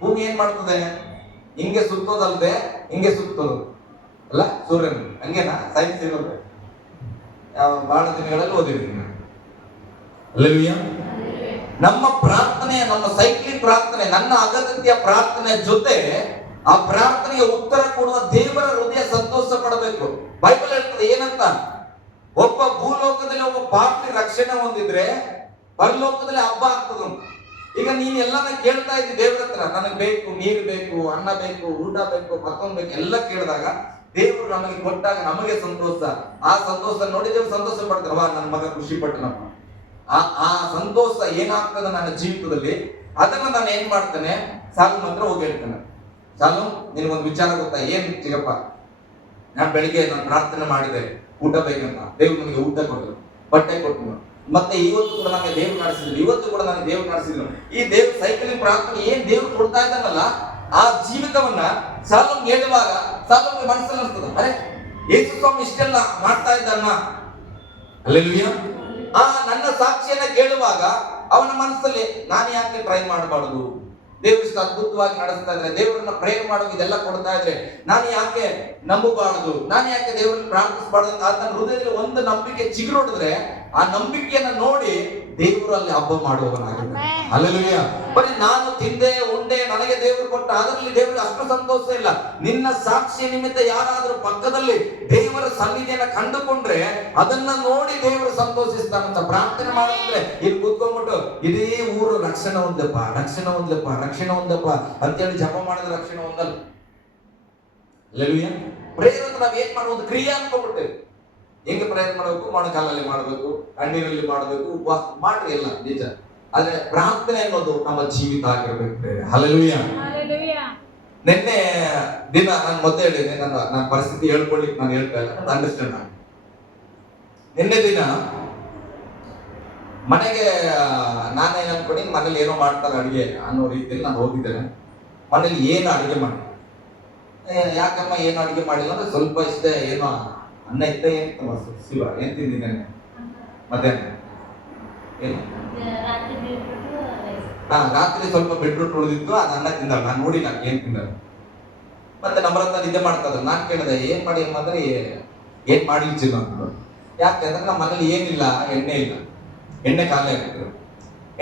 ಭೂಮಿ ಏನ್ ಮಾಡ್ತದೆ, ಹಿಂಗೆ ಸುತ್ತೋದಲ್ದೆ ಹಿಂಗೆ ಸುತ್ತೋದು ಅಲ್ಲ ಸೂರ್ಯನ. ಹಂಗೇನಾ? ಸೈನ್ಸ್ ಇರೋದು ಬಹಳ ದಿನಗಳಲ್ಲಿ ಓದಿರ್ತೀನಿ. ಹಲ್ಲೆಲೂಯಾ. ನಮ್ಮ ಪ್ರಾರ್ಥನೆ, ನಮ್ಮ ಸೈಕ್ಲಿಂಗ್ ಪ್ರಾರ್ಥನೆ, ನನ್ನ ಅಗತ್ಯ ಪ್ರಾರ್ಥನೆ ಜೊತೆ ಆ ಪ್ರಾರ್ಥನೆಗೆ ಉತ್ತರ ಕೊಡುವ ದೇವರ ಹೃದಯ ಸಂತೋಷ ಪಡಬೇಕು. ಬೈಬಲ್ ಹೇಳ್ತದೆ ಏನಂತ, ಒಬ್ಬ ಭೂಲೋಕದಲ್ಲಿ ಒಬ್ಬ ಪಾಪಿ ರಕ್ಷಣೆ ಹೊಂದಿದ್ರೆ ಪರಲೋಕದಲ್ಲಿ ಹಬ್ಬ ಆಗ್ತದಂತ. ಈಗ ನೀನ್ ಎಲ್ಲಾನ ಕೇಳ್ತಾ ಇದ್ದಿ ದೇವ್ರ ಹತ್ರ, ನನಗೆ ಬೇಕು, ನೀರು ಬೇಕು, ಅನ್ನ ಬೇಕು, ಊಟ ಬೇಕು, ಮತ್ತೊಂದು ಬೇಕು, ಎಲ್ಲ ಕೇಳಿದಾಗ ದೇವರು ನಮಗೆ ಕೊಟ್ಟಾಗ ನಮಗೆ ಸಂತೋಷ. ಆ ಸಂತೋಷ ನೋಡಿ ದೇವ್ರು ಸಂತೋಷ ಪಡ್ತಾರೆ. ವಾ ನನ್ನ ಮಗ ಖುಷಿ ಪಟ್ಟನಪ್ಪ. ಆ ಸಂತೋಷ ಏನಾಗ್ತದೆ ನನ್ನ ಜೀವಿತದಲ್ಲಿ, ಅದನ್ನ ನಾನು ಏನ್ ಮಾಡ್ತೇನೆ, ಸಾಲು ಮಾತ್ರ ಹೋಗಿ ಹೇಳ್ತೇನೆ, ಸಾಲು ನಿನಗೊಂದು ವಿಚಾರ ಗೊತ್ತಾ? ಏನ್ ಚಿಕ್ಕಪ್ಪ? ನಾನು ಬೆಳಿಗ್ಗೆ ನಾನು ಪ್ರಾರ್ಥನೆ ಮಾಡಿದೆ, ಊಟ ಬೇಕಂತ, ದೇವ್ರು ನನಗೆ ಊಟ ಕೊಟ್ಟರು, ಬಟ್ಟೆ ಕೊಟ್ಟರು. ಮತ್ತೆ ಇವತ್ತು ಕೂಡ ನನಗೆ ದೇವ್ರು ನಡೆಸಿದ್ರು, ಇವತ್ತು ಕೂಡ ನನಗೆ ದೇವ್ರು ನಡೆಸಿದ್ರು. ಈ ದೇವ್ರ ಸೈಕಲಿಂಗ್ ಪ್ರಾರ್ಥನೆ ಏನ್ ದೇವ್ರು ಕೊಡ್ತಾ ಇದ್ದಾನಲ್ಲ, ಆ ಜೀವಿತವನ್ನ ಸಾಲೋನ್ ಹೇಳುವಾಗ ಸಾಲೋನ್ಗೆ ಮನಸ್ಸಲ್ಲಿ ಅನಿಸ್ತದ, ಅರೆ ಯೇಸು ಸ್ವಾಮಿ ಇಷ್ಟೆಲ್ಲ ಮಾಡ್ತಾ ಇದ್ದಾನ, ಹಲ್ಲೆಲೂಯಾ. ಆ ನನ್ನ ಸಾಕ್ಷಿಯನ್ನ ಕೇಳುವಾಗ ಅವನ ಮನಸ್ಸಲ್ಲಿ ನಾನು ಯಾಕೆ ಟ್ರೈ ಮಾಡಬಾರದು, ದೇವರು ಇಷ್ಟು ಅದ್ಭುತವಾಗಿ ನಡೆಸ್ತಾ ಇದ್ರೆ, ದೇವರನ್ನ ಪ್ರೇಯರ್ ಮಾಡುವ ಇದೆಲ್ಲ ಕೊಡ್ತಾ ಇದ್ರೆ ನಾನು ಯಾಕೆ ನಂಬಬಾರದು, ನಾನು ಯಾಕೆ ದೇವರನ್ನ ಪ್ರಾರ್ಥಿಸಬಾರದು ಅಂತ ನನ್ನ ಹೃದಯದಲ್ಲಿ ಒಂದು ನಂಬಿಕೆ ಚಿಗುರೊಡಿದ್ರೆ ಆ ನಂಬಿಕೆಯನ್ನ ನೋಡಿ ದೇವರು ಅಲ್ಲಿ ಹಬ್ಬ ಮಾಡುವವನಾಗಿದ್ದಾನೆ. ಹಲ್ಲೆಲೂಯಾ. ಬರೀ ನಾನು ತಿಂದೆ ಉಂಡೆ ನನಗೆ ದೇವರು ಕೊಟ್ಟ ಅದರಲ್ಲಿ ದೇವರಿಗೆ ಅಷ್ಟು ಸಂತೋಷ ಇಲ್ಲ. ನಿನ್ನ ಸಾಕ್ಷಿ ನಿಮಿತ್ತ ಯಾರಾದ್ರೂ ಪಕ್ಕದಲ್ಲಿ ದೇವರ ಸನ್ನಿಧಿಯನ್ನ ಕಂಡುಕೊಂಡ್ರೆ ಅದನ್ನ ನೋಡಿ ದೇವರು ಸಂತೋಷಿಸ್ತಾನಂತ. ಪ್ರಾರ್ಥನೆ ಮಾಡಿದ್ರೆ ಇಲ್ಲಿ ಕೂತ್ಕೊಂಡ್ಬಿಟ್ಟು ಇಡೀ ಊರು ರಕ್ಷಣೆ ಹೊಂದಪ್ಪ, ರಕ್ಷಣೆ ಹೊಂದಪ್ಪ, ರಕ್ಷಣೆ ಹೊಂದಪ್ಪ ಅಂತೇಳಿ ಜಪ ಮಾಡಿದ ರಕ್ಷಣೆ ಹೊಂದಲ್ಲ. ಹಲ್ಲೆಲೂಯಾ. ಪ್ರೇಯರ್ ಅಂತ ನಾವ್ ಏನ್ ಮಾಡುವುದು, ಕ್ರಿಯೆ ಅನ್ಕೊಂಡ್ಬಿಟ್ಟೇವೆ. ಹೆಂಗೆ ಪ್ರೇಯರ್ ಮಾಡಬೇಕು, ಮೊಣಕಾಲಲ್ಲಿ ಮಾಡಬೇಕು, ಕಣ್ಣೀರಲ್ಲಿ ಮಾಡಬೇಕು, ಉಪವಾಸ ಮಾಡ್ರಿ, ಎಲ್ಲ ನಿಜ. ಆದ್ರೆ ಪ್ರಾರ್ಥನೆ ಅನ್ನೋದು ನಮ್ಮ ಜೀವಿತ ಆಗಿರ್ಬೇಕು. ಹಲ್ಲೆಲೂಯಾ. ನಿನ್ನೆ ದಿನ ನಾನು ಮೊದಲೇ ಹೇಳಿದೆ, ನನ್ನ ಪರಿಸ್ಥಿತಿ ಹೇಳ್ಕೊಳ್ಳಿಕ್ಕೆ ನಾನು ಹೇಳ್ತಾ ಇಲ್ಲ, ನಾನು ಅಂಡರ್ಸ್ಟ್ಯಾಂಡ್ ಮಾಡಿ. ನಿನ್ನೆ ದಿನ ಮನೆಗೆ ನಾನೇನು ಅನ್ಕೊಂಡು ಮನೇಲಿ ಏನೋ ಮಾಡ್ತಾರೆ ಅಡುಗೆ ಅನ್ನೋ ರೀತಿಯಲ್ಲಿ ನಾನು ಹೋಗಿದ್ದೇನೆ. ಮನೇಲಿ ಏನು ಅಡುಗೆ ಮಾಡಿ, ಯಾಕಮ್ಮ ಏನು ಅಡುಗೆ ಮಾಡಿಲ್ಲ ಅಂದ್ರೆ ಸ್ವಲ್ಪ ಇಷ್ಟೇ, ಏನೋ ಅನ್ನ ಇತ್ತ, ಏನು ಶಿವ ಏನ್ ತಿಂದಿದ್ದೇನೆ ಮಧ್ಯಾಹ್ನ ಏನು, ರಾತ್ರಿ ಸ್ವಲ್ಪ ಬೆಡ್ರೂಟ್ ಉಳಿದಿತ್ತು, ಅದು ಅನ್ನ ತಿಂದಲ್ಲ, ನಾನು ನೋಡಿಲ್ಲ ಏನ್ ತಿಂದಲ್ಲ. ಮತ್ತೆ ನಮ್ಮರತ್ತ ನಿದ್ದೆ ಮಾಡ್ತದ, ನಾನು ಕೇಳಿದೆ ಏನ್ ಮಾಡಿ ಅಂದ್ರೆ ಏನ್ ಮಾಡಿ ಚಿನ್ನ ಅಂತ. ಯಾಕೆಂದ್ರೆ ನಮ್ಮ ಮನೇಲಿ ಏನಿಲ್ಲ, ಎಣ್ಣೆ ಇಲ್ಲ, ಎಣ್ಣೆ ಖಾಲಿ ಆಗಿತ್ತು.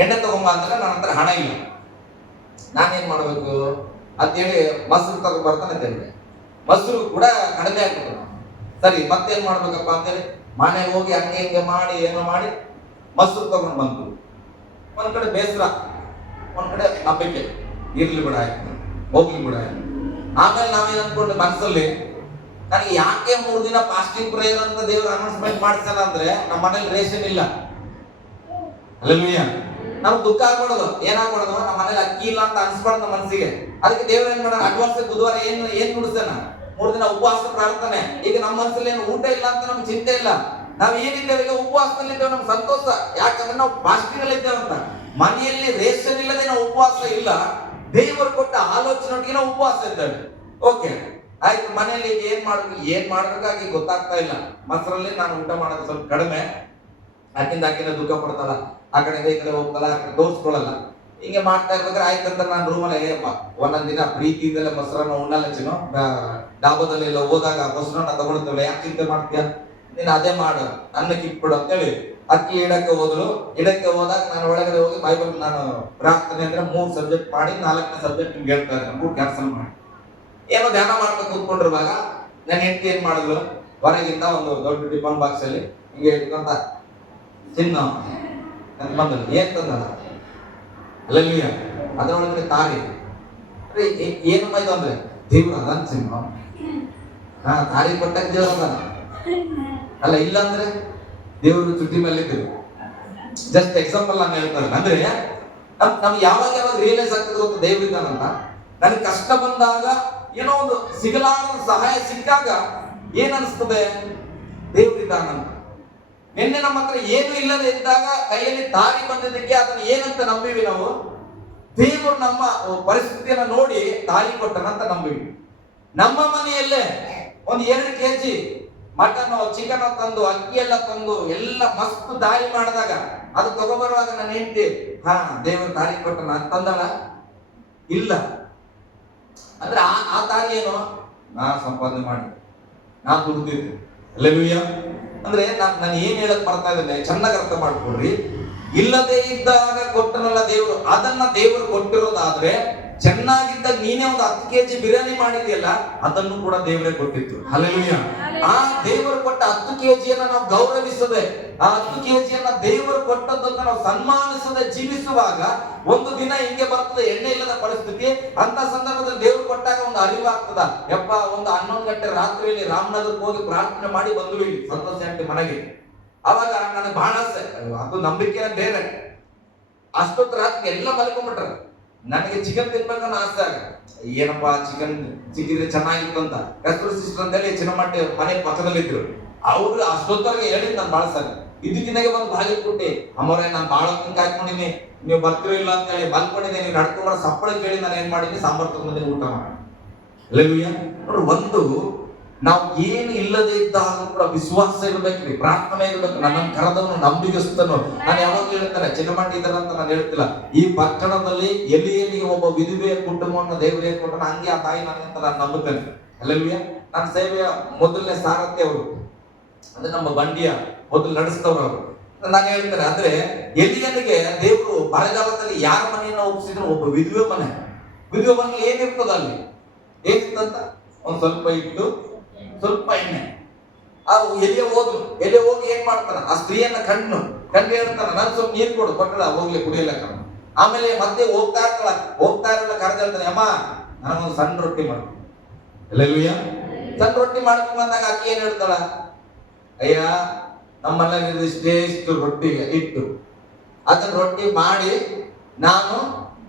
ಎಣ್ಣೆ ತಗೊಂಬ ಅಂದ್ರೆ ನನ್ನ ಹತ್ರ ಹಣ ಇಲ್ಲ, ನಾನೇನ್ ಮಾಡ್ಬೇಕು ಅಂತೇಳಿ ಮೊಸರು ತಗೊಂಡ್ ಬರ್ತಾನೆ ತಿಂದೆ. ಮೊಸರು ಕೂಡ ಕಡಿಮೆ ಆಗ್ಬಿಟ್ಟು, ಸರಿ ಮತ್ತೇನ್ ಮಾಡ್ಬೇಕಪ್ಪ ಅಂತೇಳಿ ಮನೆಗೆ ಹೋಗಿ ಹಂಗೆ ಹಿಂಗೆ ಮಾಡಿ ಏನೋ ಮಾಡಿ ಮೊಸರು ತಗೊಂಡು ಬಂತು. ಒಂದ್ ಕಡೆ ಬೇಸರ, ಒಂದ್ ಕಡೆ ನಂಬಿಕೆ, ಇರ್ಲಿ ಬಿಡ ಆಯ್ತು, ಹೋಗ್ಲಿ ಬಿಡ ಆಯ್ತು. ಆಮೇಲೆ ನಾವೇನ್ ಅನ್ಕೊಂಡು ಮನಸ್ಸಲ್ಲಿ, ನನಗೆ ಯಾಕೆ 3 ದಿನ ಫಾಸ್ಟಿಂಗ್ ಪ್ರೇಯರ್ ಅಂತ ದೇವ್ರ ಅನೌನ್ಸ್ಮೆಂಟ್ ಮಾಡ್ಸಲ್ಲ ಅಂದ್ರೆ ನಮ್ಮ ಮನೇಲಿ ರೇಷನ್ ಇಲ್ಲ. ಹಲ್ಲೆಲೂಯಾ. ನಮ್ಗೆ ದುಃಖ ಆಗ್ಬಿಡೋದು, ಏನಾಗ್ಬಿಡೋದು, ನಮ್ಮ ಮನೇಲಿ ಅಕ್ಕಿ ಇಲ್ಲ ಅಂತ ಅನ್ಸ್ಬಾರ್ದು ನಮ್ಮ ಮನಸ್ಸಿಗೆ. ಅದಕ್ಕೆ ದೇವ್ರ ಏನ್ ಮಾಡೋಣ, ಅಡ್ವಾನ್ಸ್ ಬುಧವಾರ ಏನ್ ನುಡಿಸ್ತಾನ, 3 ದಿನ ಉಪವಾಸ ಪ್ರಾರ್ಥನೆ. ಈಗ ನಮ್ಮ ಮನಸ್ಸಲ್ಲಿ ಏನು ಊಟ ಇಲ್ಲ ಅಂತ ನಮ್ಗೆ ಚಿಂತೆ ಇಲ್ಲ, ನಾವ್ ಏನಿದ್ದೇವೆ ಈಗ ಉಪವಾಸದಲ್ಲಿ ಇದ್ದೇವೆ, ನಮ್ಗೆ ಸಂತೋಷ. ಯಾಕಂದ್ರೆ ನಾವು ಫಾಸ್ಟಿಂಗ್ ಅಲ್ಲಿ ಇದ್ದೇವೆ ಅಂತ. ಮನೆಯಲ್ಲಿ ರೇಷನ್ ಇಲ್ಲದೆ ನಾವು ಉಪವಾಸ ಇಲ್ಲ, ದೇವರು ಕೊಟ್ಟ ಆಲೋಚನೆಗೆ ನಾವು ಉಪವಾಸ ಇದ್ದೇವೆ. ಓಕೆ ಆಯ್ತು. ಮನೆಯಲ್ಲಿ ಏನ್ ಮಾಡ್ಬೇಕಾಗಿ ಗೊತ್ತಾಗ್ತಾ ಇಲ್ಲ. ಮೊಸರಲ್ಲಿ ನಾನು ಊಟ ಮಾಡೋದು ಸ್ವಲ್ಪ ಕಡಿಮೆ, ಆಕಿಂದ ದುಃಖ ಪಡ್ತಾಳ, ಆ ಕಡೆಯಿಂದ ಈ ಕಡೆ ಹೋಗ್ತಾಳ, ತೋರಿಸ್ಕೊಳ್ಳಲ್ಲ. ಹಿಂಗೆ ಮಾಡ್ತಾ ಇರ್ಬೇಕಾದ್ರೆ ಆಯ್ತಂತ ನಾನು ರೂಮಲ್ಲಿ ಹೇಳಪ್ಪ ಒಂದೊಂದ್ ದಿನ ಪ್ರೀತಿಯಿಂದಲೇ ಮೊಸರನ್ನ ಉಣ್ಣಲ್ಲ ಚಿನ್ನು, ಡಾಬಾದಲ್ಲಿ ಎಲ್ಲ ಹೋದಾಗ ಮೊಸರನ್ನ ತಗೊಳ್ತೇವೆ, ಯಾಕೆ ಚಿಂತೆ ಮಾಡ್ತೀಯ, ನೀನು ಅದೇ ಮಾಡು, ಅನ್ನಕ್ಕೆ ಇಟ್ಬಿಡು ಅಂತೇಳಿ ಅಕ್ಕಿ ಇಡಕ್ಕೆ ಹೋದ್ರು. ಇಡಕ್ಕೆ ಹೋದಾಗ ನಾನು ಒಳಗಡೆ ಹೋಗಿ ಬೈಬಲ್ ನಾನು ಪ್ರಾರ್ಥನೆ ಅಂದ್ರೆ 3 ಸಬ್ಜೆಕ್ಟ್ ಮಾಡಿ 4ನೇ ಸಬ್ಜೆಕ್ಟ್ ನಿಮ್ಗೆ ಹೇಳ್ತಾ ಇದ್ದಾರೆ, 3 ಕ್ಯಾನ್ಸಲ್ ಮಾಡಿ ಏನೋ ಧ್ಯಾನ ಮಾಡ್ಕೊಂಡು ಕೂತ್ಕೊಂಡಿರುವಾಗ ನನ್ನ ಹೆಂಡತಿ ಏನ್ ಮಾಡಿದ್ರು, ಹೊರಗಿಂದ ಒಂದು ದೊಡ್ಡ ಟಿಫನ್ ಬಾಕ್ಸ್ ಅಲ್ಲಿ ಹಿಂಗೆ ಇಟ್ಕೊಂತ ಚಿನ್ನ ಅಂತ ಬಂದಳು. ಏನ್ ತಂದಳ, ಹಲ್ಲೆಲೂಯಾ, ಅದರೊಳಗಡೆ ತಾರಿ. ಏನಮ್ಮ ಇದು ಅಂದ್ರೆ ದೇವ್ರ ಅದನ್ ಚಿನ್ನ, ತಾರಿ ಕೊಟ್ಟಕ್ಕೆ ದೇವ್ರ ಅದಾನ ಅಲ್ಲ, ಇಲ್ಲ ಅಂದ್ರೆ ದೇವರು ಚುಟ್ಟಿ ಮೇಲೆ ಇದ್ರು. ಜಸ್ಟ್ ಎಕ್ಸಾಂಪಲ್ ನಾನು ಹೇಳ್ತಾರೆ. ಅಂದ್ರೆ ನಮ್ಗೆ ಯಾವಾಗ ರಿಯಲೈಸ್ ಆಗ್ತದೆ ಗೊತ್ತ ದೇವ್ರಿದ್ದಾನಂತ. ನನಗೆ ಕಷ್ಟ ಬಂದಾಗ, ಏನೋ ಒಂದು ಸಿಗಲಾರದ ಸಹಾಯ ಸಿಕ್ಕಾಗ ಏನ್ ಅನಿಸ್ತದೆ, ದೇವ್ರಿದ್ದಾನಂತ. ನಿನ್ನೆ ನಮ್ಮ ಹತ್ರ ಏನು ಇಲ್ಲದೆ ಇದ್ದಾಗ ಕೈಯಲ್ಲಿ ದಾರಿ ಬಂದಿದ್ದಕ್ಕೆ ಅದನ್ನ ಏನಂತ ನಂಬಿವಿ ನಾವು, ದೇವರು ನಮ್ಮ ಪರಿಸ್ಥಿತಿಯನ್ನ ನೋಡಿ ದಾರಿ ಕೊಟ್ಟನಂತ ನಂಬಿವಿ. ನಮ್ಮ ಮನೆಯಲ್ಲೇ ಒಂದು 2 kg ಮಟನ್ ಚಿಕನ್ ತಂದು ಅಕ್ಕಿ ಎಲ್ಲ ತಂದು ಎಲ್ಲ ಮಸ್ತ್ ದಾರಿ ಮಾಡಿದಾಗ ಅದು ತಗೊಬರುವಾಗ ನನ್ನ ಹೆಂಡತಿ ದೇವರು ದಾರಿ ಕೊಟ್ಟನ ಅಂತಂದಳ ಇಲ್ಲ. ಅಂದ್ರೆ ಆ ದಾರಿ ಏನು, ನಾ ಸಂಪಾದನೆ ಮಾಡಿ ನಾ ದುಡ್ದಿದ್ದೆ. ಹಲ್ಲೆಲೂಯಾ. ಅಂದ್ರೆ ನಾನು ಏನ್ ಹೇಳಕ್ ಬರ್ತಾ ಇದ್ದೇನೆ ಚೆನ್ನಾಗಿ ಅರ್ಥ ಮಾಡ್ಕೊಡ್ರಿ. ಇಲ್ಲದೆ ಇದ್ದಾಗ ಕೊಟ್ಟನಲ್ಲ ದೇವರು, ಅದನ್ನ ದೇವರು ಕೊಟ್ಟಿರೋದಾದ್ರೆ, ಚೆನ್ನಾಗಿದ್ದಾಗ ನೀನೇ ಒಂದು 10 kg ಬಿರಿಯಾನಿ ಮಾಡಿದ್ಯಲ್ಲ, ಅದನ್ನು ಕೂಡ ದೇವರೇ ಕೊಟ್ಟಿತ್ತು. ಹಲ್ಲೆಲೂಯಾ. ಆ ದೇವರು ಕೊಟ್ಟ 10 kgಯನ್ನ ನಾವು ಗೌರವಿಸದೆ, ಆ 10 kgಯನ್ನ ದೇವರು ಕೊಟ್ಟದ್ದನ್ನ ನಾವು ಸನ್ಮಾನಿಸದೆ ಜೀವಿಸುವಾಗ ಒಂದು ದಿನ ಹಿಂಗೆ ಬರ್ತದೆ, ಎಣ್ಣೆ ಇಲ್ಲದ ಪರಿಸ್ಥಿತಿ. ಅಂತ ಸಂದರ್ಭದಲ್ಲಿ ದೇವರು ಕೊಟ್ಟಾಗ ಒಂದು ಅರಿವಾಗ್ತದ, ಯಪ್ಪ ಒಂದು 11 ಗಂಟೆ ರಾತ್ರಿಯಲ್ಲಿ ರಾಮನಗರಕ್ಕೆ ಹೋಗಿ ಪ್ರಾರ್ಥನೆ ಮಾಡಿ ಬಂದು ಇಲ್ಲಿ ಸಂತೋಷ ಆಂಟಿ ಮನೆಗೆ. ಅವಾಗ ನನಗೆ ಬಹಳ ಆಸೆ, ಅದು ನಂಬಿಕೆ ಬೇರೆ. ಅಷ್ಟೊತ್ತು ರಾತ್ರಿ ಎಲ್ಲ ಮಲ್ಕೊಂಡ್ಬಿಟ್ರ, ನನಗೆ ಚಿಕನ್ ತಿನ್ಬೇಕನ್ನೋ ಆಸೆ ಆಗ, ಏನಪ್ಪಾ ಚಿಕನ್ ಸಿಕ್ಕಿದ್ರೆ ಚೆನ್ನಾಗಿತ್ತು ಅಂತ ಕಸ್ತೂರಿ ಸಿಸ್ಟರ್ ಅಂತ ಹೇಳಿ ಚಿನ್ನಮಟ್ಟಿ ಮನೆ ಪಕ್ಕದಲ್ಲಿದ್ರು. ಅವ್ರು ಅಷ್ಟೊತ್ತವರೆಗೆ ಹೇಳಿ ನಾನು ಬಾಳ ಸಾಕು ಇದಕ್ಕಿನ್ನಾಗೆ ಬಂದು ಬಾಗಿಲು ಕೊಟ್ಟೆ, ಅಮ್ಮವ್ರೆ ನಾನು ಬಾಳ ಕಾಯ್ಕೊಂಡಿನಿ, ನೀವು ಬರ್ತಿರೋ ಇಲ್ಲ ಅಂತ ಹೇಳಿ ಮಲ್ಕೊಂಡಿದ್ದೆ, ನೀವು ನಡ್ಕೊಂಡ್ರೆ ಸಪ್ಪಳ ಕೇಳಿ ನಾನು ಏನ್ ಮಾಡಿದ್ನಿ, ಸಾಂಬಾರ್ ತಗೊಂಡಿದ್ದೀನಿ, ಊಟ ಮಾಡಿ. ಅಲ್ಲೆಲೂಯಾ. ನೋಡ್ರಿ, ಒಂದು ನಾವು ಏನು ಇಲ್ಲದೆ ಇದ್ದಾಗ ಕೂಡ ವಿಶ್ವಾಸ ಇರ್ಬೇಕ್ರಿ, ಪ್ರಾರ್ಥನೆ ಇರ್ಬೇಕು. ನನ್ನನ್ನು ಕರೆದವನು ನಂಬಿಗಸ್ತನು. ನಾನು ಯಾವಾಗ ಹೇಳ್ತಾರೆ ಚಿನ್ನಮಟ್ಟಿ ಇದ್ದಾರೆ ಅಂತ ನಾನು ಹೇಳ್ತಿಲ್ಲ. ಈ ಪಟ್ಟಣದಲ್ಲಿ ಎಲ್ಲಿಯಲ್ಲಿಗೆ ಒಬ್ಬ ವಿಧವೆಯ ಕುಟುಂಬವನ್ನು ದೇವರು ಏನ್ ಕೊಟ್ಟನ ಹಂಗೆ ಆ ತಾಯಿ ನನಗಂತ ನಾನು ನಂಬುತ್ತೇನೆ. ಅಲ್ಲೆಲೂಯಾ. ನನ್ನ ಸೇವೆಯ ಮೊದಲನೇ ಸಾರಥಿ ಅವರು, ಅಂದ್ರೆ ನಮ್ಮ ಬಂಡಿಯ ಮೊದಲು ನಡೆಸಿದವರು ಅವರು. ನಾನು ಹೇಳ್ತೇನೆ, ಅಂದ್ರೆ ಎಲಿಯನಿಗೆ ದೇವರು ಬರಗಾಲದಲ್ಲಿ ಯಾರ ಮನೆಯನ್ನ ಒಪ್ಪಿಸಿದ್ರು, ಒಬ್ಬ ವಿಧವೆ ಮನೆ. ವಿಧವೆ ಮನೆಯಲ್ಲಿ ಏನಿರ್ತದ, ಅಲ್ಲಿ ಏನಿತ್ತಂತ ಒಂದ್ ಸ್ವಲ್ಪ ಇಟ್ಟು ಸ್ವಲ್ಪ ಎಣ್ಣೆ. ಆ ಎಲೆ ಹೋಗಿ ಏನ್ ಮಾಡ್ತಾನ, ಆ ಸ್ತ್ರೀಯನ್ನ ಕಂಡು ಹೇಳ್ತಾನ, ನನ್ ಸ್ವಲ್ಪ ನೀರು ಕೊಡು, ಕೊಟ್ಟಳ ಹೋಗ್ಲಿ ಕುಡಿಯಲಕ್ಕ. ಆಮೇಲೆ ಮತ್ತೆ ಹೋಗ್ತಾ ಇರಲ್ಲ ಕರೆದ ಹೇಳ್ತಾನೆ, ಅಮ್ಮ ನನಗೊಂದು ಸಣ್ಣ ರೊಟ್ಟಿ ಮಾಡು. ಅಲ್ಲೆಲೂಯಾ. ಸಣ್ಣ ರೊಟ್ಟಿ ಮಾಡ್ಕೊಂಡ್ ಬಂದಾಗ ಆಕಿ ಏನ್ ಹೇಳ್ತಾಳ, ಅಯ್ಯ ನಮ್ಮಲ್ಲಿ ಇಷ್ಟು ರೊಟ್ಟಿ ಇಟ್ಟು ಅದನ್ನ ರೊಟ್ಟಿ ಮಾಡಿ ನಾನು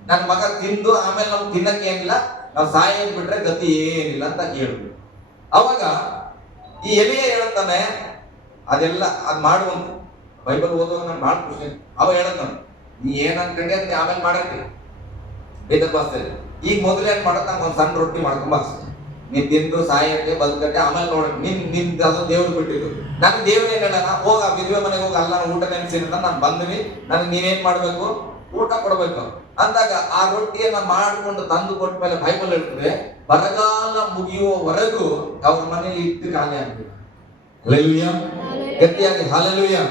ನನ್ನ ಮಗ ತಿಂದು ಆಮೇಲೆ ನಮ್ಗೆ ತಿನ್ನಕ್ಕೆ ಏನಿಲ್ಲ, ನಾವು ಸಾಯೋದ್ ಬಿಟ್ರೆ ಗತಿ ಏನಿಲ್ಲ ಅಂತ ಹೇಳಿದ್ರು. ಅವಾಗ ಈ ಎಲೆಯ ಹೇಳ್ತಾನೆ, ಅದೆಲ್ಲ ಅದ್ ಮಾಡುವಂತ ಬೈಬಲ್ ಓದುವಾಗ ನಾನು ಭಾಳ ಖುಷಿ. ಅವ ಹೇಳ್ತಾನೆ, ನೀ ಏನ್ ಅನ್ಕೊಂಡೆ ಅದಕ್ಕೆ ಆಮೇಲೆ ಮಾಡಕ್ಕೆ ಬೇದ ಬಾಸ್ತೇನೆ, ಈಗ ಮೊದಲು ಏನ್ ಮಾಡತ್, ನಂಗೆ ಒಂದ್ ಸಣ್ಣ ರೊಟ್ಟಿ ಮಾಡ್ಕೊಂಬ, ನೀನ್ ತಿಂದು ಸಾಯಕ್ಕೆ ಬದುಕಟ್ಟೆ, ಆಮೇಲೆ ನೋಡ ನಿನ್ ಅದು ದೇವ್ರು ಬಿಟ್ಟಿದ್ದು. ನನ್ ದೇವ್ರ ಏನ್ ಹೇಳ, ಹೋಗ ವಿಧವೆ ಮನೆಗೆ ಹೋಗಿ ಅಲ್ಲ ಊಟ ನೆನ್ಸಿನ ನಾನು ಬಂದ್ವಿ, ನನಗೆ ನೀವೇನ್ ಮಾಡ್ಬೇಕು, ಊಟ ಕೊಡ್ಬೇಕು ಅಂದಾಗ ಆ ರೊಟ್ಟಿಯನ್ನ ಮಾಡಿಕೊಂಡು ತಂದು ಕೊಟ್ಟ ಮೇಲೆ ಬೈಬಲ್ ಹೇಳ್ತದೆ, ಬರಗಾಲ ಮುಗಿಯುವವರೆಗೂ ಅವ್ರ ಮನೇಲಿ ಇಟ್ಟು ಖಾಲಿ ಆಗ್ಬೇಕು. ಹಲ್ಲೆಲೂಯಾ. ಗಟ್ಟಿಯಾಗಿ ಹಲ್ಲೆಲೂಯಾ.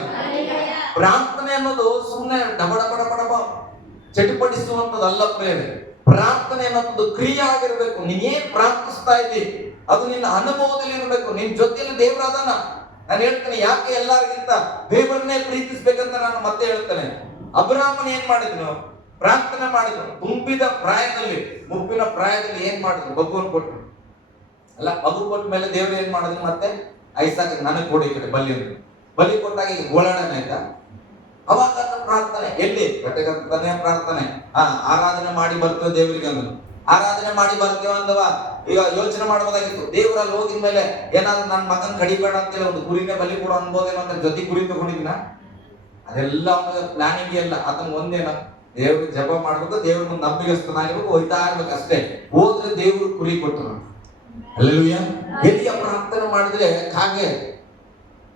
ಪ್ರಾರ್ಥನೆ ಅನ್ನೋದು ಸುಮ್ಮನೆ ಡಬಡ ಚಟಿಪಡಿಸುವಂತದಲ್ಲ ಪ್ರೇರಣೆ. ಪ್ರಾರ್ಥನೆ ಅನ್ನೋದು ಕ್ರಿಯೆ ಆಗಿರ್ಬೇಕು. ನೀನೇನ್ ಪ್ರಾರ್ಥಿಸ್ತಾ ಇದ್ದಿ ಅದು ನಿನ್ನ ಅನುಭವದಲ್ಲಿ ಇರಬೇಕು. ನಿನ್ ಜೊತೆಯಲ್ಲಿ ದೇವರಾದನ. ನಾನು ಹೇಳ್ತೇನೆ, ಯಾಕೆ ಎಲ್ಲರಿಗಿಂತ ದೇವರನ್ನೇ ಪ್ರೀತಿಸ್ಬೇಕಂತ ನಾನು ಮತ್ತೆ ಹೇಳ್ತೇನೆ. ಅಬ್ರಾಹ್ಮನ್ ಏನ್ ಮಾಡಿದ್ನು, ಪ್ರಾರ್ಥನೆ ಮಾಡಿದ್ರು. ತುಂಬಿದ ಪ್ರಾಯದಲ್ಲಿ, ಮುಪ್ಪಿನ ಪ್ರಾಯದಲ್ಲಿ ಏನ್ ಮಾಡಿದ್ರು, ಮಗುವನ್ನು ಕೊಟ್ಟರು. ಅಲ್ಲ, ಮಗು ಕೊಟ್ಟ ಮೇಲೆ ದೇವ್ರು ಏನ್ ಮಾಡಿದ್ರು, ಮತ್ತೆ ಐಸಾಕ್ ನನಗೆ ಕೊಡಿ ಈ ಕಡೆ ಬಲಿ ಕೊಟ್ಟಾಗ ಈಗ ಗೋಳಾಡನೆ ಆಯ್ತಾ. ಅವಾಗ ಪ್ರಾರ್ಥನೆ ಎಲ್ಲಿ ಗಟ್ಟಗಟ್ಟನೆ ಪ್ರಾರ್ಥನೆ. ಆರಾಧನೆ ಮಾಡಿ ಬರ್ತೇವೆ ದೇವರಿಗೆ ಅಂದ್ರು. ಆರಾಧನೆ ಮಾಡಿ ಬರ್ತೇವೆ ಅಂದವ ಈಗ ಯೋಚನೆ ಮಾಡಬಹುದಾಗಿತ್ತು, ದೇವರಲ್ಲಿ ಹೋಗಿದ ಮೇಲೆ ಏನಾದ್ರು ನನ್ನ ಮಗನ್ ಕಡಿಬೇಡ ಅಂತೇಳಿ ಒಂದು ಕುರಿನೇ ಬಲಿ ಕೊಡು ಅನ್ಬೋದೇನೋ ಅಂತ ಜೊತೆ ಕುರಿ ತಗೊಂಡಿದ್ನ. ಅದೆಲ್ಲ ಅವನಿಗೆ ಪ್ಲಾನಿಂಗ್ ಎಲ್ಲ. ಅದನ್ನ ಒಂದೇನ, ದೇವ್ರಿಗೆ ಜಪ ಮಾಡ್ಬೇಕು, ದೇವ್ರ ಮುಂದೆ ನಂಬಿಗಸ್ತನಾಗಿರ್ಬೇಕು, ಹೋಯ್ತಾ ಇರ್ಬೇಕು ಅಷ್ಟೇ. ಹೋದ್ರೆ ದೇವ್ರು ಕುರಿ ಕೊಟ್ಟರು. ಹಲ್ಲೆಲೂಯಾ. ಎಲ್ಲಿಯ ಪ್ರಾರ್ಥನೆ ಮಾಡಿದ್ರೆ ಕಾಗೆ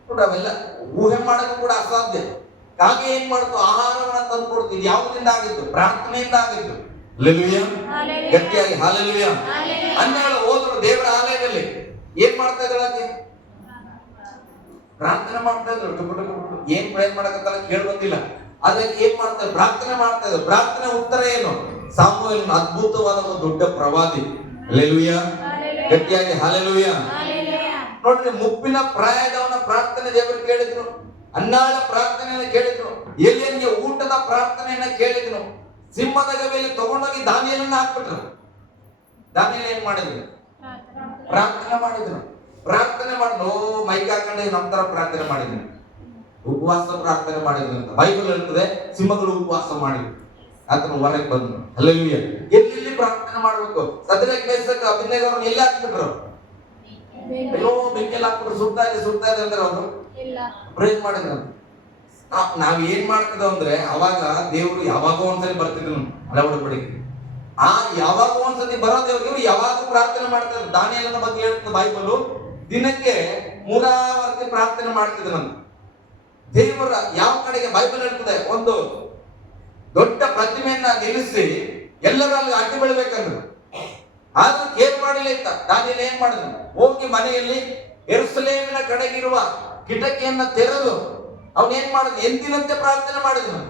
ಕೂಡ ಅವೆಲ್ಲ ಊಹೆ ಮಾಡೋದು ಕೂಡ ಅಸಾಧ್ಯ. ಕಾಗೆ ಏನ್ ಮಾಡ್ತು, ಆಹಾರವನ್ನ ತಂದು ಕೊಡ್ತು. ಇದು ಯಾವುದರಿಂದ ಆಗಿತ್ತು, ಪ್ರಾರ್ಥನೆಯಿಂದ ಆಗಿತ್ತು. ಹಲ್ಲೆಲೂಯಾ. ಗಟ್ಟಿಯಾಗಿ ಹಲ್ಲೆಲೂಯಾ. ಹನ್ನೆರಡು ಹೋದ್ರು ದೇವರ ಆಲಯದಲ್ಲಿ ಏನ್ ಮಾಡ್ತಾ ಇದ್ದಾಳೆ, ಪ್ರಾರ್ಥನೆ ಮಾಡ್ತಾ ಇದ್ರು. ಏನ್ ಪ್ರಯತ್ನ ಮಾಡಕತ್ತಲ್ಲ ಕೇಳಿ ಬಂದಿಲ್ಲ, ಅದಕ್ಕೆ ಏನ್ ಮಾಡ್ತಾರೆ, ಪ್ರಾರ್ಥನೆ ಮಾಡ್ತಾ ಇದ್ರು. ಪ್ರಾರ್ಥನೆ ಉತ್ತರ ಏನು, ಸಾಮುವೇಲನ ಅದ್ಭುತವಾದ ಒಂದು ದೊಡ್ಡ ಪ್ರವಾದಿ. ಹಲ್ಲೆಲೂಯಾ. ಗಟ್ಟಿಯಾಗಿ ಹಲ್ಲೆಲೂಯಾ. ನೋಡ್ರಿ, ಮುಪ್ಪಿನ ಪ್ರಾಯದವನ ಪ್ರಾರ್ಥನೆ ದೇವರು ಕೇಳಿದ್ರು, ಅನ್ನಾಳ ಪ್ರಾರ್ಥನೆಯನ್ನ ಕೇಳಿದ್ರು, ಎಲಿಯನಿಗೆ ಊಟದ ಪ್ರಾರ್ಥನೆಯನ್ನ ಕೇಳಿದ್ರು. ಸಿಂಹದ ಗವಿಯಲ್ಲಿ ತಗೊಂಡೋಗಿ ದಾನಿಯೇಲನ್ನ ಹಾಕ್ಬಿಟ್ರು. ದಾನಿಯೇಲ ಏನ್ ಮಾಡಿದ್ರು, ಪ್ರಾರ್ಥನೆ ಮಾಡಿದ್ರು. ಪ್ರಾರ್ಥನೆ ಮಾಡಿದ್ರು, ಮೈಕ್ ಹಾಕೊಂಡು ನಂತರ ಪ್ರಾರ್ಥನೆ ಮಾಡಿದ್ರು, ಉಪವಾಸ ಪ್ರಾರ್ಥನೆ ಮಾಡಿದ್ರು ಅಂತ ಬೈಬಲ್ ಹೇಳ್ತದೆ. ಸಿಂಹಗಳು ಉಪವಾಸ ಮಾಡಿದ್ರು, ಆತನ ಹೊರಗೆ ಬಂದ್ರು. ಹಲ್ಲೆಲೂಯಾ. ಎಲ್ಲಿ ಪ್ರಾರ್ಥನೆ ಮಾಡ್ಬೇಕು. ಸದ್ರಕ್ ಮೇಸಕ್ ಅಭಿನಯವ್ರನ್ನ ಎಲ್ಲಿ ಹಾಕ್ಬಿಟ್ರು, ಎಲ್ಲೋ ಬೆಂಕಿಯಲ್ಲಿ ಹಾಕ್ಬಿಟ್ರು. ಸುಡ್ತಾ ಇದೆ ಅಂದ್ರೆ ಅವರು ಪ್ರೇರ್ ಮಾಡಿದ್ರು. ನಾವ್ ಏನ್ ಮಾಡ್ತಿದ್ವು ಅಂದ್ರೆ, ಅವಾಗ ದೇವ್ರು ಯಾವಾಗೋ ಒಂದ್ಸರಿ ಬರ್ತಿದ್ರು ಅಳವಡಿಕೆ. ಆ ಯಾವಾಗೋ ಒಂದ್ಸತಿ ಬರೋ ದೇವ್ರಿಗೆ ಯಾವಾಗ ಪ್ರಾರ್ಥನೆ ಮಾಡ್ತಿದ್ರು. ದಾನಿಯೇಲನ ಬಗ್ಗೆ ಹೇಳ್ತದೆ ಬೈಬಲ್, ದಿನಕ್ಕೆ 3 ವರ್ಷ ಪ್ರಾರ್ಥನೆ ಮಾಡ್ತಿದ್ರಂತ. ದೇವರ ಯಾವ ಕಡೆಗೆ ಬೈಬಲ್ ಹೇಳ್ತದೆ, ಒಂದು ದೊಡ್ಡ ಪ್ರತಿಮೆಯನ್ನ ನಿಲ್ಲಿಸಿ ಎಲ್ಲರಲ್ಲಿ ಅಡ್ಡಿ ಬೆಳಿಬೇಕಂದ್ರು. ಆದ್ರೂ ಕೇರ್ ಮಾಡಿಲ್ಲ ಇತ್ತ. ದಾನಿಯೇಲ ಏನ್ ಮಾಡಿದ್ರು, ಹೋಗಿ ಮನೆಯಲ್ಲಿ ಯೆರೂಸಲೇಮಿನ ಕಡೆಗಿರುವ ಕಿಟಕಿಯನ್ನ ತೆರೆದು ಅವನೇನ್ ಮಾಡಿದ, ಎಂದಿನಂತೆ ಪ್ರಾರ್ಥನೆ ಮಾಡಿದನು.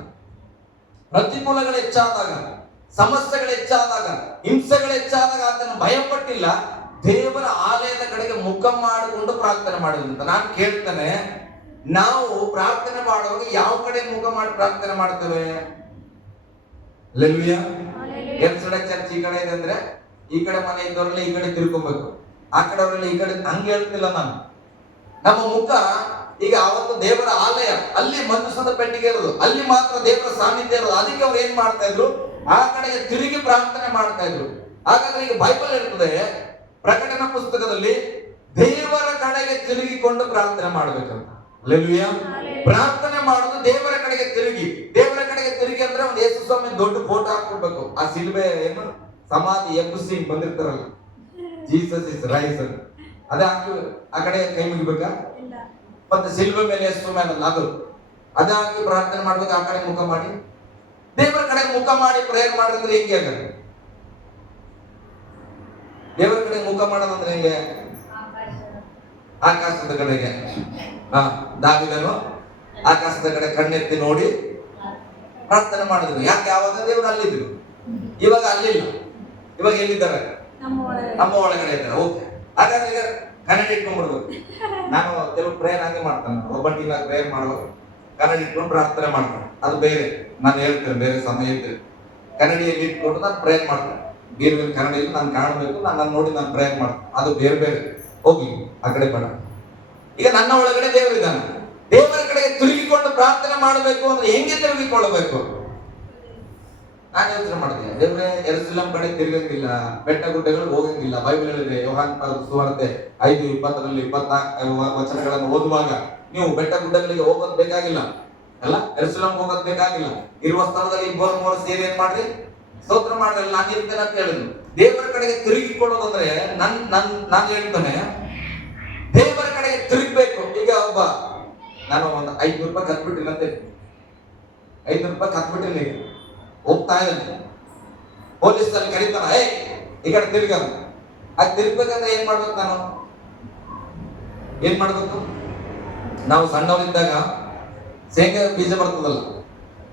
ಪ್ರತಿಕೂಲಗಳು ಹೆಚ್ಚಾದಾಗ, ಸಮಸ್ಯೆಗಳು ಹೆಚ್ಚಾದಾಗ, ಹಿಂಸೆಗಳು ಹೆಚ್ಚಾದಾಗ ಆತನ ಭಯ ಪಟ್ಟಿಲ್ಲ, ದೇವರ ಆಲಯದ ಕಡೆಗೆ ಮುಖ ಮಾಡಿಕೊಂಡು ಪ್ರಾರ್ಥನೆ ಮಾಡಿದಂತ. ನಾನು ಕೇಳ್ತೇನೆ, ನಾವು ಪ್ರಾರ್ಥನೆ ಮಾಡುವಾಗ ಯಾವ ಕಡೆ ಮುಖ ಮಾಡಿ ಪ್ರಾರ್ಥನೆ ಮಾಡ್ತೇವೆ? ಹಲ್ಲೆಲೂಯಾ. ಎರ್ಸಡೆ ಚರ್ಚ್ ಈ ಕಡೆ ಇದೆ ಅಂದ್ರೆ ಈ ಕಡೆ ಮನೆ ಇದ್ದವರೆಲ್ಲ ಈ ಕಡೆ ತಿರ್ಕೊಬೇಕು, ಆ ಕಡೆ ಅವರೆಲ್ಲ ಈ ಕಡೆ. ಹಂಗೆ ಹೇಳ್ತಿಲ್ಲ ನಾನು. ನಮ್ಮ ಮುಖ ಈಗ ಅವತ್ತು ದೇವರ ಆಲಯ, ಅಲ್ಲಿ ಮಂಜುಸದ ಪೆಟ್ಟಿಗೆ ಇರೋದು, ಅಲ್ಲಿ ಮಾತ್ರ ದೇವರ ಸಾನ್ನಿಧ್ಯ ಇರೋದು. ಅದಕ್ಕೆ ಅವ್ರು ಏನ್ ಮಾಡ್ತಾ ಇದ್ರು, ಆ ಕಡೆಗೆ ತಿರುಗಿ ಪ್ರಾರ್ಥನೆ ಮಾಡ್ತಾ ಇದ್ರು. ಹಾಗಾದ್ರೆ ಈಗ ಬೈಬಲ್ ಇರ್ತದೆ, ಪ್ರಕಟಣಾ ಪುಸ್ತಕದಲ್ಲಿ ದೇವರ ಕಡೆಗೆ ತಿರುಗಿಕೊಂಡು ಪ್ರಾರ್ಥನೆ ಮಾಡ್ಬೇಕಂತ. ಹಲ್ಲೆಲೂಯಾ. ಪ್ರಾರ್ಥನೆ ಮಾಡೋದು ದೇವರ ಕಡೆಗೆ ತಿರುಗಿ. ದೇವರ ಕಡೆಗೆ ತಿರುಗಿ ಅಂದ್ರೆ ಒಂದು ಯೇಸು ಸ್ವಾಮಿ ದೊಡ್ಡ ಫೋಟೋ ಹಾಕ್ಬಿಡ್ಬೇಕು. ಆ ಸಿಲ್ಬೆ ಏನು ಸಮಾಧಿ ಎಬ್ಬಿಸಿ ಬಂದಿರ್ತಾರಲ್ಲ, ಜೀಸಸ್ ಇಸ್ ರೈಸ್, ಅದೇ ಹಾಕಿ ಆ ಕಡೆ ಕೈ ಮುಗಿಬೇಕಾ? ಮತ್ತೆ ಸಿಲ್ಬೆ ಮೇಲೆ ಯೇಸು ಸ್ವಾಮಿ ಅದು ಅದೇ ಹಾಕಿ ಪ್ರಾರ್ಥನೆ ಮಾಡ್ಬೇಕು. ಆ ಕಡೆ ಮುಖ ಮಾಡಿ ದೇವರ ಕಡೆ ಮುಖ ಮಾಡಿ ಪ್ರೇಯರ್ ಮಾಡಿದ್ರೆ ಹೆಂಗೆ ಆಗತ್ತೆ? ದೇವರ ಕಡೆ ಮುಖ ಮಾಡೋದಂದ್ರೆ ಹೆಂಗೆ? ಆಕಾಶದ ಕಡೆಗೆ. ದಾವಿದನು ಆಕಾಶದ ಕಡೆ ಕಣ್ಣೆತ್ತಿ ನೋಡಿ ಪ್ರಾರ್ಥನೆ ಮಾಡಿದ್ರು. ಯಾಕೆ? ಯಾವಾಗ ದೇವರು ಅಲ್ಲಿದ್ರು, ಇವಾಗ ಅಲ್ಲಿಲ್ಲ. ಇವಾಗ ಎಲ್ಲಿದ್ದಾರೆ? ನಮ್ಮ ಒಳಗಡೆ ಇದ್ದಾರೆ. ಓಕೆ, ಹಾಗಾದ್ರೆ ಈಗ ಕನ್ನಡ ಇಟ್ಕೊಂಡ್ಬಿಡ್ಬೇಕು. ನಾನು ಕೆಲವು ಪ್ರೇಯರ್ ಹಂಗೆ ಮಾಡ್ತಾನೆ, ಒಬ್ಬಟ್ಟಿನ ಪ್ರೇಯರ್ ಮಾಡುವಾಗ ಕನ್ನಡ ಇಟ್ಕೊಂಡು ಪ್ರಾರ್ಥನೆ ಮಾಡ್ತಾನೆ. ಅದು ಬೇರೆ, ನಾನು ಹೇಳ್ತೇನೆ ಬೇರೆ ಸಮಯ ಹೇಳ್ತೇನೆ. ಕನ್ನಡಿಯಲ್ಲಿ ಇಟ್ಕೊಂಡು ನಾನು ಪ್ರೇಯರ್ ಮಾಡ್ತೇನೆ. ಬೇರೆ ಬೇರೆ ಕನ್ನಡಿಯಲ್ಲಿ ನಾನು ಕಾಣಬೇಕು, ನಾನು ನೋಡಿ ನಾನು ಪ್ರೇಯರ್ ಮಾಡ್ತೇನೆ. ಅದು ಬೇರೆ ಬೇರೆ. ಹೋಗಿ ಆ ಕಡೆ ಬೇಡ. ಈಗ ನನ್ನ ಒಳಗಡೆ ದೇವರಿದ್ದಾನೆ. ದೇವರ ಕಡೆಗೆ ತಿರುಗಿಕೊಂಡು ಪ್ರಾರ್ಥನೆ ಮಾಡಬೇಕು ಅಂದ್ರೆ ಹೆಂಗೆ ತಿರುಗಿಕೊಳ್ಳಬೇಕು? ನಾನು ಯೋಚನೆ ಮಾಡಿದೆ, ದೇವ್ರೆ ಯೆರೂಸಲೇಂ ಕಡೆ ತಿರುಗಂಗಿಲ್ಲ, ಬೆಟ್ಟ ಗುಡ್ಡಗಳು ಹೋಗಂಗಿಲ್ಲ. ಬೈಬಲ್ ಹೇಳಿದೆ, ಯೋಹಾನ ಸುವಾರ್ತೆ 5:20 24 ವಚನಗಳನ್ನು ಓದುವಾಗ, ನೀವು ಬೆಟ್ಟ ಗುಡ್ಡಗಳಿಗೆ ಹೋಗೋದ್ ಬೇಕಾಗಿಲ್ಲ ಅಲ್ಲ, ಯೆರೂಸಲೇಂ ಹೋಗೋದ್ ಬೇಕಾಗಿಲ್ಲ. ಇರುವ ಸ್ಥಳದಲ್ಲಿ 2-3 ಸೇರಿ ಏನ್ ಮಾಡ್ರಿ? ಸ್ತೋತ್ರ ಮಾಡ್ರಿ, ನಾನು ಇರ್ತೇನೆ ಅಂತ ಹೇಳಿದ್ರು. ದೇವರ ಕಡೆಗೆ ತಿರುಗಿಕೊಳ್ಳೋದಂದ್ರೆ ನಾನು ಹೇಳ್ತಾನೆ, ದೇವರ ಕಡೆಗೆ ತಿರುಗಬೇಕು. ಈಗ ನಾನು ಒಂದು 500 ರೂಪಾಯಿ ಕತ್ಬಿಟ್ಟಿಲ್ಲ ಅಂತ 500 ರೂಪಾಯಿ ಕತ್ಬಿಟ್ಟಿಲ್ಲ. ಈಗ ಹೋಗ್ತಾ ಇದ್ದಾನೆ, ಪೊಲೀಸ್ ಅಲ್ಲಿ ಕರೀತಾನ, ಈ ಕಡೆ ತಿರುಗ. ಅದು ತಿರುಗ್ಬೇಕಂದ್ರೆ ಏನ್ ಮಾಡ್ಬೇಕು? ನಾನು ಏನ್ ಮಾಡ್ಬೇಕು? ನಾವು ಸಣ್ಣವರಿದ್ದಾಗ ಶೇಂಗಾ ಬೀಜ ಬರ್ತದಲ್ಲ,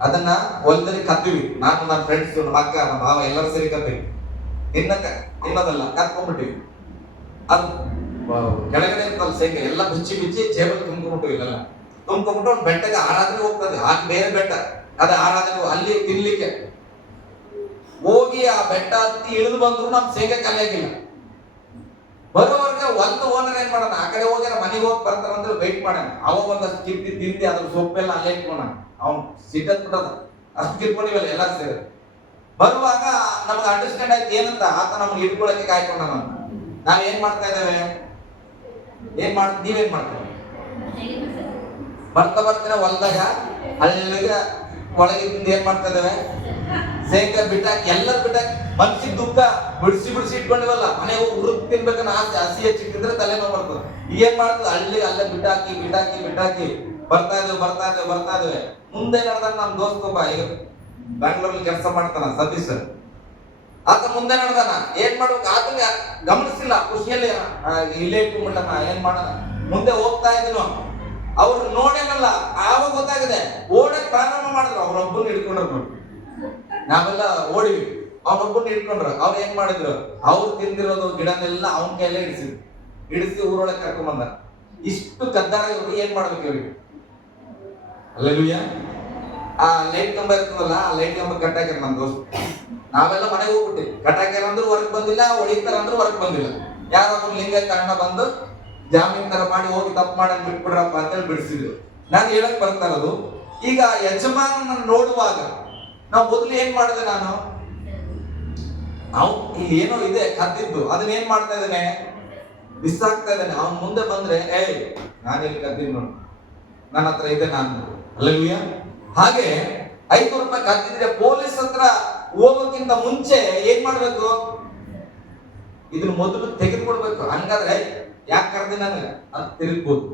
ಅದನ್ನ ಹೊಲದಲ್ಲಿ ಕತ್ತೀವಿ. ನಾನು ನನ್ನ ಫ್ರೆಂಡ್ಸ್, ನಮ್ಮ ಅಕ್ಕ, ನಮ್ಮ ಮಾವ ಎಲ್ಲರೂ ಸೇರಿ ಕತ್ತೀವಿ. ತಿನ್ನೋದಲ್ಲ, ಕತ್ಕೊಂಡ್ಬಿಟ್ಟಿವಿ. ಅದು ಕೆಳಗಡೆ ಇರ್ತಲ್ಲ ಶೇಂಗಾ, ಎಲ್ಲ ಬಿಚ್ಚಿ ಜೇಬಲ್ಲಿ ತುಂಬ್ಕೊಂಡ್ಬಿಟ್ಟು, ಇಲ್ಲೆಲ್ಲ ತುಂಬ್ಕೊಂಡ್ಬಿಟ್ಟು ಒಂದು ಬೆಟ್ಟಕ್ಕೆ ಆರಾಧನೆ ಹೋಗ್ತದೆ. ಆಗ ಬೇರೆ ಬೆಟ್ಟ, ಅದ ಆರಾಧನೆ ಅಲ್ಲಿ ತಿನ್ಲಿಕ್ಕೆ ಹೋಗಿ ಆ ಬೆಟ್ಟ ಹತ್ತಿ ಇಳಿದು ಬಂದ್ರು ನಮ್ ಶೇಂಗಾ ಕಲಿಯಾಗಿಲ್ಲ. ಬರೋವರ್ಗ ಒಂದು ಓನರ್ ಏನ್ ಮಾಡೋಣ, ಆ ಕಡೆ ಹೋಗ್ಯಾರ ಮನೆಗೆ ಹೋಗಿ ಬರ್ತಾರಂದ್ರೆ ವೆಯ್ಟ್ ಮಾಡೋಣ. ಅವ ಒಂದಷ್ಟು ಕಿತ್ತಿ ತಿಂದಿ ಅದ್ರ ಸೊಪ್ಪೆಲ್ಲ ಅಲ್ಲೇ ಇಟ್ಕೋಣ. ಅವ್ನು ಸಿಟ್ಟದ್ ಬಿಟ್ಟದ, ಅಷ್ಟು ಕಿತ್ಕೊಂಡಿವಲ್ಲ ಎಲ್ಲ ಸೇರಿ. ಬರುವಾಗ ನಮ್ಗೆ ಅಂಡರ್ಸ್ಟ್ಯಾಂಡ್ ಆಯ್ತು ಏನಂತ, ಆತ ನಮ್ಗೆ ಇಟ್ಕೊಳಕ್ಕೆ ಕಾಯ್ಕೊಂಡ. ನಾವ್ ಏನ್ ಮಾಡ್ತಾ ಇದ್ದೇವೆ? ನೀವೇನ್ ಮಾಡ್ತೇವೆ? ಬರ್ತೀರ ಹೊಲ್ದಾಗ ಅಲ್ಲಿಗ ಒಳಗಿಂದ ಏನ್ ಮಾಡ್ತಾ ಇದ್ದೇವೆ? ಶೇಂಗಾ ಬಿಟ್ಟಾಕಿ, ಎಲ್ಲರೂ ಬಿಟ್ಟಾಕಿ, ಮನ್ಸಿಗೆ ದುಃಖ ಬಿಡಿಸಿ ಇಟ್ಕೊಂಡಿವಲ್ಲ. ಮನೆಗೆ ಹೋಗಿ ಹುಡುಕ್ ತಿನ್ಬೇಕನ್ನ ಆಸೆ, ಹಸಿ ಹೆಚ್ಚಿಟ್ಟಿದ್ರೆ ತಲೆನೋವು ಬರ್ತದೆ. ಏನ್ ಮಾಡ್ತದೆ? ಅಲ್ಲೇ ಬಿಟ್ಟಾಕಿ ಬರ್ತಾ ಇದ್ದೇವೆ. ಮುಂದೆ ನಡೆದ ನಮ್ ದೋಸ್ತ ಒಬ್ಬ ಈಗ ಬ್ಯಾಂಗ್ಳೂರಲ್ಲಿ ಕೆಲಸ ಮಾಡ್ತಾನ, ಸತೀಶ್. ಆತ ಮುಂದೆ ನಡೆದಾನ, ಏನ್ ಮಾಡ್ಬೇಕು ಆತನ ಗಮನಿಸಿಲ್ಲ, ಖುಷಿಯಲ್ಲಿ ಇಲ್ಲೇ ಇಟ್ಕೊಂಡ್ಬಿಟ್ಟನ. ಏನ್ ಮಾಡೋಣ? ಮುಂದೆ ಹೋಗ್ತಾ ಇದ್ದೀನೋ ಅವ್ರು ನೋಡೇನಲ್ಲ, ಆವಾಗ ಗೊತ್ತಾಗಿದೆ. ಓಡಕ್ ಪ್ರಾರಂಭ ಮಾಡಿದ್ರು, ಅವ್ರೊಬ್ಬನ ಹಿಡ್ಕೊಂಡ್ರು. ನಾವೆಲ್ಲ ಓಡಿವಿ, ಅವ್ರೊಬ್ಬನ ಹಿಡ್ಕೊಂಡ್ರು. ಅವ್ರು ಏನ್ ಮಾಡಿದ್ರು? ಅವ್ರು ತಿಂದಿರೋದು ಗಿಡನೆಲ್ಲ ಅವನ ಕೈಯಲ್ಲೇ ಹಿಡಿಸಿ ಊರೊಳಗೆ ಕರ್ಕೊಂಡ್ ಬಂದ. ಇಷ್ಟು ಕದ್ದಾರ ಇವ್ರು ಏನ್ ಮಾಡ್ಬೇಕು ಇವ್ರಿಗೆ? ಹಲ್ಲೆಲೂಯಾ. ಆ ಲೈಟ್ ಕಂಬ ಇರ್ತದಲ್ಲ, ಆ ಲೈಟ್ ಕಂಬ ಕಟ್ಟಾಕ್ಯಾರ ನಮ್ ದೋಸ್ತ. ನಾವೆಲ್ಲ ಮನೆಗೆ ಹೋಗ್ಬಿಟ್ಟಿವಿ. ಕಟ್ಟಾಕ್ಯಾರ ಅಂದ್ರೂ ಹೊರಗೆ ಬಂದಿಲ್ಲ, ಹೊಡಿತಾರ ಅಂದ್ರೂ ಹೊರಗೆ ಬಂದಿಲ್ಲ. ಯಾರೊಬ್ರು ಲಿಂಗಾಯತ ಅಣ್ಣ ಬಂದು ಜಾಮೀನ್ ತರ ಮಾಡಿ ಹೋಗಿ ತಪ್ಪು ಮಾಡಕ್ ಬಿಟ್ಬಿಡ್ರಪ್ಪ ಅಂತೇಳಿ ಬಿಡಿಸಿದ್ರು. ನಾನು ಹೇಳಕ್ ಬರ್ತಾ ಇರೋದು, ಈಗ ಯಜಮಾನನ ನೋಡುವಾಗ ನಾವು ಮೊದಲು ಏನ್ ಮಾಡಿದೆ? ನಾನು ಇಲ್ಲಿ ಏನೋ ಇದೆ ಕದ್ದಿದ್ದು, ಅದನ್ನ ಏನ್ ಮಾಡ್ತಾ ಇದ್ದೇನೆ? ಬಿಸಾಕ್ತಾ ಇದ್ದೇನೆ. ಅವ್ನ ಮುಂದೆ ಬಂದ್ರೆ, ನಾನು ಇಲ್ಲಿ ಕದ್ದಿದ್ದು ನೋಡು, ನನ್ನ ಹತ್ರ ಇದೆ, ನಾನು. ಹಲ್ಲೆಲೂಯಾ. ಹಾಗೆ 500 ರೂಪಾಯಿ ಕದ್ದಿದ್ರೆ ಪೊಲೀಸ್ ಹತ್ರ ಹೋಗೋಕ್ಕಿಂತ ಮುಂಚೆ ಏನ್ ಮಾಡ್ಬೇಕು? ಇದನ್ನ ಮೊದಲು ತೆಗೆದುಕೊಡ್ಬೇಕು. ಹಂಗಾದ್ರೆ ಯಾಕೆ ಕರೆದಿ ನನಗೆ ಅಂತ ತಿರುಗ್ಬೋದು.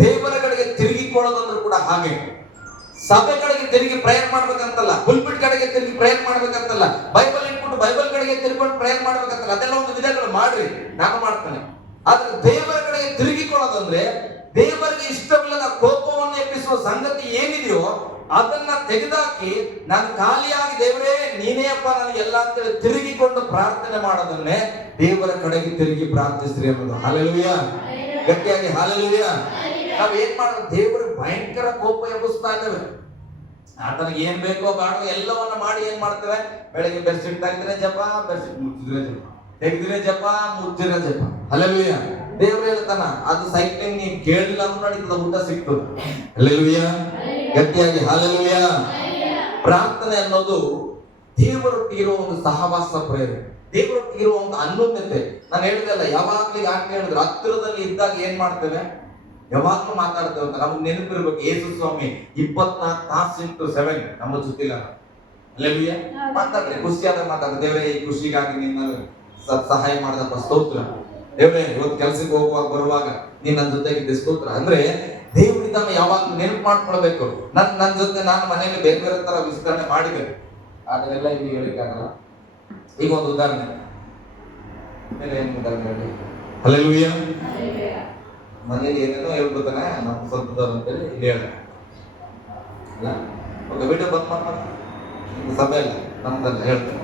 ದೇವರ ಕಡೆಗೆ ತಿರುಗಿಕೊಳ್ಳೋದಂದ್ರೂ ಕೂಡ ಹಾಗೆ. ಸಭೆ ಕಡೆಗೆ ತಿರುಗಿ ಪ್ರೇಯರ್ ಮಾಡ್ಬೇಕಂತಲ್ಲ, ಪುಲ್ಪಿಟ್ ಕಡೆಗೆ ತಿರುಗಿ ಪ್ರೇಯರ್ ಮಾಡ್ಬೇಕಂತಲ್ಲ, ಬೈಬಲ್ ಇಟ್ಬಿಟ್ಟು ಬೈಬಲ್ ಕಡೆಗೆ ತಿರುಗಿಕೊಂಡು ಪ್ರೇಯರ್ ಮಾಡ್ಬೇಕಂತಲ್ಲ. ಅದೆಲ್ಲ ಒಂದು ವಿಧಗಳು ಮಾಡ್ರಿ, ನಾನು ಮಾಡ್ತೇನೆ. ಆದ್ರೆ ದೇವರ ಕಡೆಗೆ ತಿರುಗಿಕೊಳ್ಳೋದಂದ್ರೆ ದೇವರಿಗೆ ಇಷ್ಟವಿಲ್ಲದ ಕೋಪವನ್ನು ಎಬ್ಬಿಸುವ ಸಂಗತಿ ಏನಿದೆಯೋ ಅದನ್ನ ತೆಗೆದಾಕಿ ನಾನು ಖಾಲಿಯಾಗಿ ದೇವರೇ ನೀನೇ ಅಪ್ಪ ನನಗೆಲ್ಲ ಅಂತೇಳಿ ತಿರುಗಿಕೊಂಡು ಪ್ರಾರ್ಥನೆ ಮಾಡೋದನ್ನೇ ದೇವರ ಕಡೆಗೆ ತಿರುಗಿ ಪ್ರಾರ್ಥಿಸ್ರಿ ಅನ್ನೋದು. ಹಲ್ಲೆಲೂಯಾ. ಗಟ್ಟಿಯಾಗಿ ಹಲ್ಲೆಲೂಯಾ. ನಾವ್ ಏನ್ ಮಾಡೋದು? ದೇವರಿಗೆ ಭಯಂಕರ ಕೋಪ ಎಬ್ಬಿಸ್ತಾ ಇದ್ದೇವೆ. ಆತನಿಗೆ ಏನ್ ಬೇಕೋ ಬೇಡೋ ಎಲ್ಲವನ್ನ ಮಾಡಿ ಏನ್ ಮಾಡ್ತೇವೆ? ಬೆಳಗ್ಗೆ ಬೆಡ್ಶೀಟ್ ತೆಗೆದ್ರೆ ಜಪ, ಬೆಡ್ಶೀಟ್ ಮುಚ್ಚಿದ್ರೆ ಜಪ, ತೆಗೆದ್ರೆ ಜಪ, ಮುಚ್ಚಿದ್ರೆ ಜಪ. ಹಲ್ಲೆಲೂಯಾ. ದೇವ್ರು ಹೇಳ್ತಾನ, ಅದು ಸೈಕ್ಲಿಂಗ್ ನೀನ್ ಕೇಳಿಲ್ಲ ಅಂದ್ರೆ ನಡೀತದ, ಊಟ ಸಿಗ್ತದ. ಹಲ್ಲೆಲೂಯಾ. ಗಟ್ಟಿಯಾಗಿ ಹಲ್ಲೆಲೂಯಾ. ಪ್ರಾರ್ಥನೆ ಅನ್ನೋದು ದೇವರೊಟ್ಟಿಗೆ ಇರುವ ಒಂದು ಸಹವಾಸ ಪ್ರೇರಣೆ, ದೇವರೊಟ್ಟಿಗೆ ಇರುವ ಒಂದು ಅನ್ಯೋನ್ಯತೆ. ನಾನು ಹೇಳಿದೆಲ್ಲ, ಯಾವಾಗ್ಲೂ ಯಾಕೆ ಹೇಳಿದ್ರು, ಹತ್ತಿರದಲ್ಲಿ ಇದ್ದಾಗ ಏನ್ ಮಾಡ್ತೇವೆ, ಯಾವಾಗ್ಲೂ ಮಾತಾಡ್ತೇವೆ ಅಂತ ನಮ್ಗೆ ನೆನಪಿರ್ಬೇಕು. ಯೇಸು ಸ್ವಾಮಿ 24 ತಾಸು ಇಂಟು 7 ನಮ್ಮ ಜೊತಿಲ್ಲ. ಅಲ್ಲೆಲ್ಲೂಯ್ಯ. ಮಾತಾಡ್ರಿ, ಖುಷಿಯಾದ ಮಾತಾಡ್ರಿ. ದೇವರೇ, ಈ ಖುಷಿಗಾಗಿ ನಿನ್ನ ಸಹಾಯ ಮಾಡಿದಪ್ಪ, ಸ್ತೋತ್ರ. ದೇವರೇ, ಇವತ್ತು ಕೆಲ್ಸಕ್ಕೆ ಹೋಗುವಾಗ ಬರುವಾಗ ನೀನ್ ನನ್ನ ಜೊತೆಗಿದ್ದೆ, ಸ್ತೋತ್ರ. ಅಂದ್ರೆ ದೇವರಿದ್ದಾನೆ ಯಾವಾಗ್ಲೂ ನೆನಪು ಮಾಡ್ಕೊಳ್ಬೇಕು. ನನ್ನ ಜೊತೆ ನಾನು ಮನೆಯಲ್ಲಿ ಬೇರೆ ಬೇರೆ ತರ ವಿಸ್ತರಣೆ ಮಾಡಿದೆ, ಅದನ್ನೆಲ್ಲ ಇಲ್ಲಿ ಹೇಳಿಕ್ಕಾಗಲ್ಲ. ಈಗ ಒಂದು ಉದಾಹರಣೆ, ಬೇರೆ ಏನು ಉದಾಹರಣೆ ಹೇಳಿ. ಹಲ್ಲೆಲೂಯಾ. ಮನೇಲಿ ಏನೇನೋ ಹೇಳ್ಬಿಡ್ತಾನೆ ನಮ್ಮ ಸ್ವಂತದವ್ರು ಅಂತೇಳಿ ಇಲ್ಲಿ ಹೇಳ. ಓಕೆ, ವಿಡಿಯೋ ಬಂದ್ ಮಾಡಿ ಸಭೆ ಅಲ್ಲ ನಮ್ದಲ್ಲ ಹೇಳ್ತೇನೆ.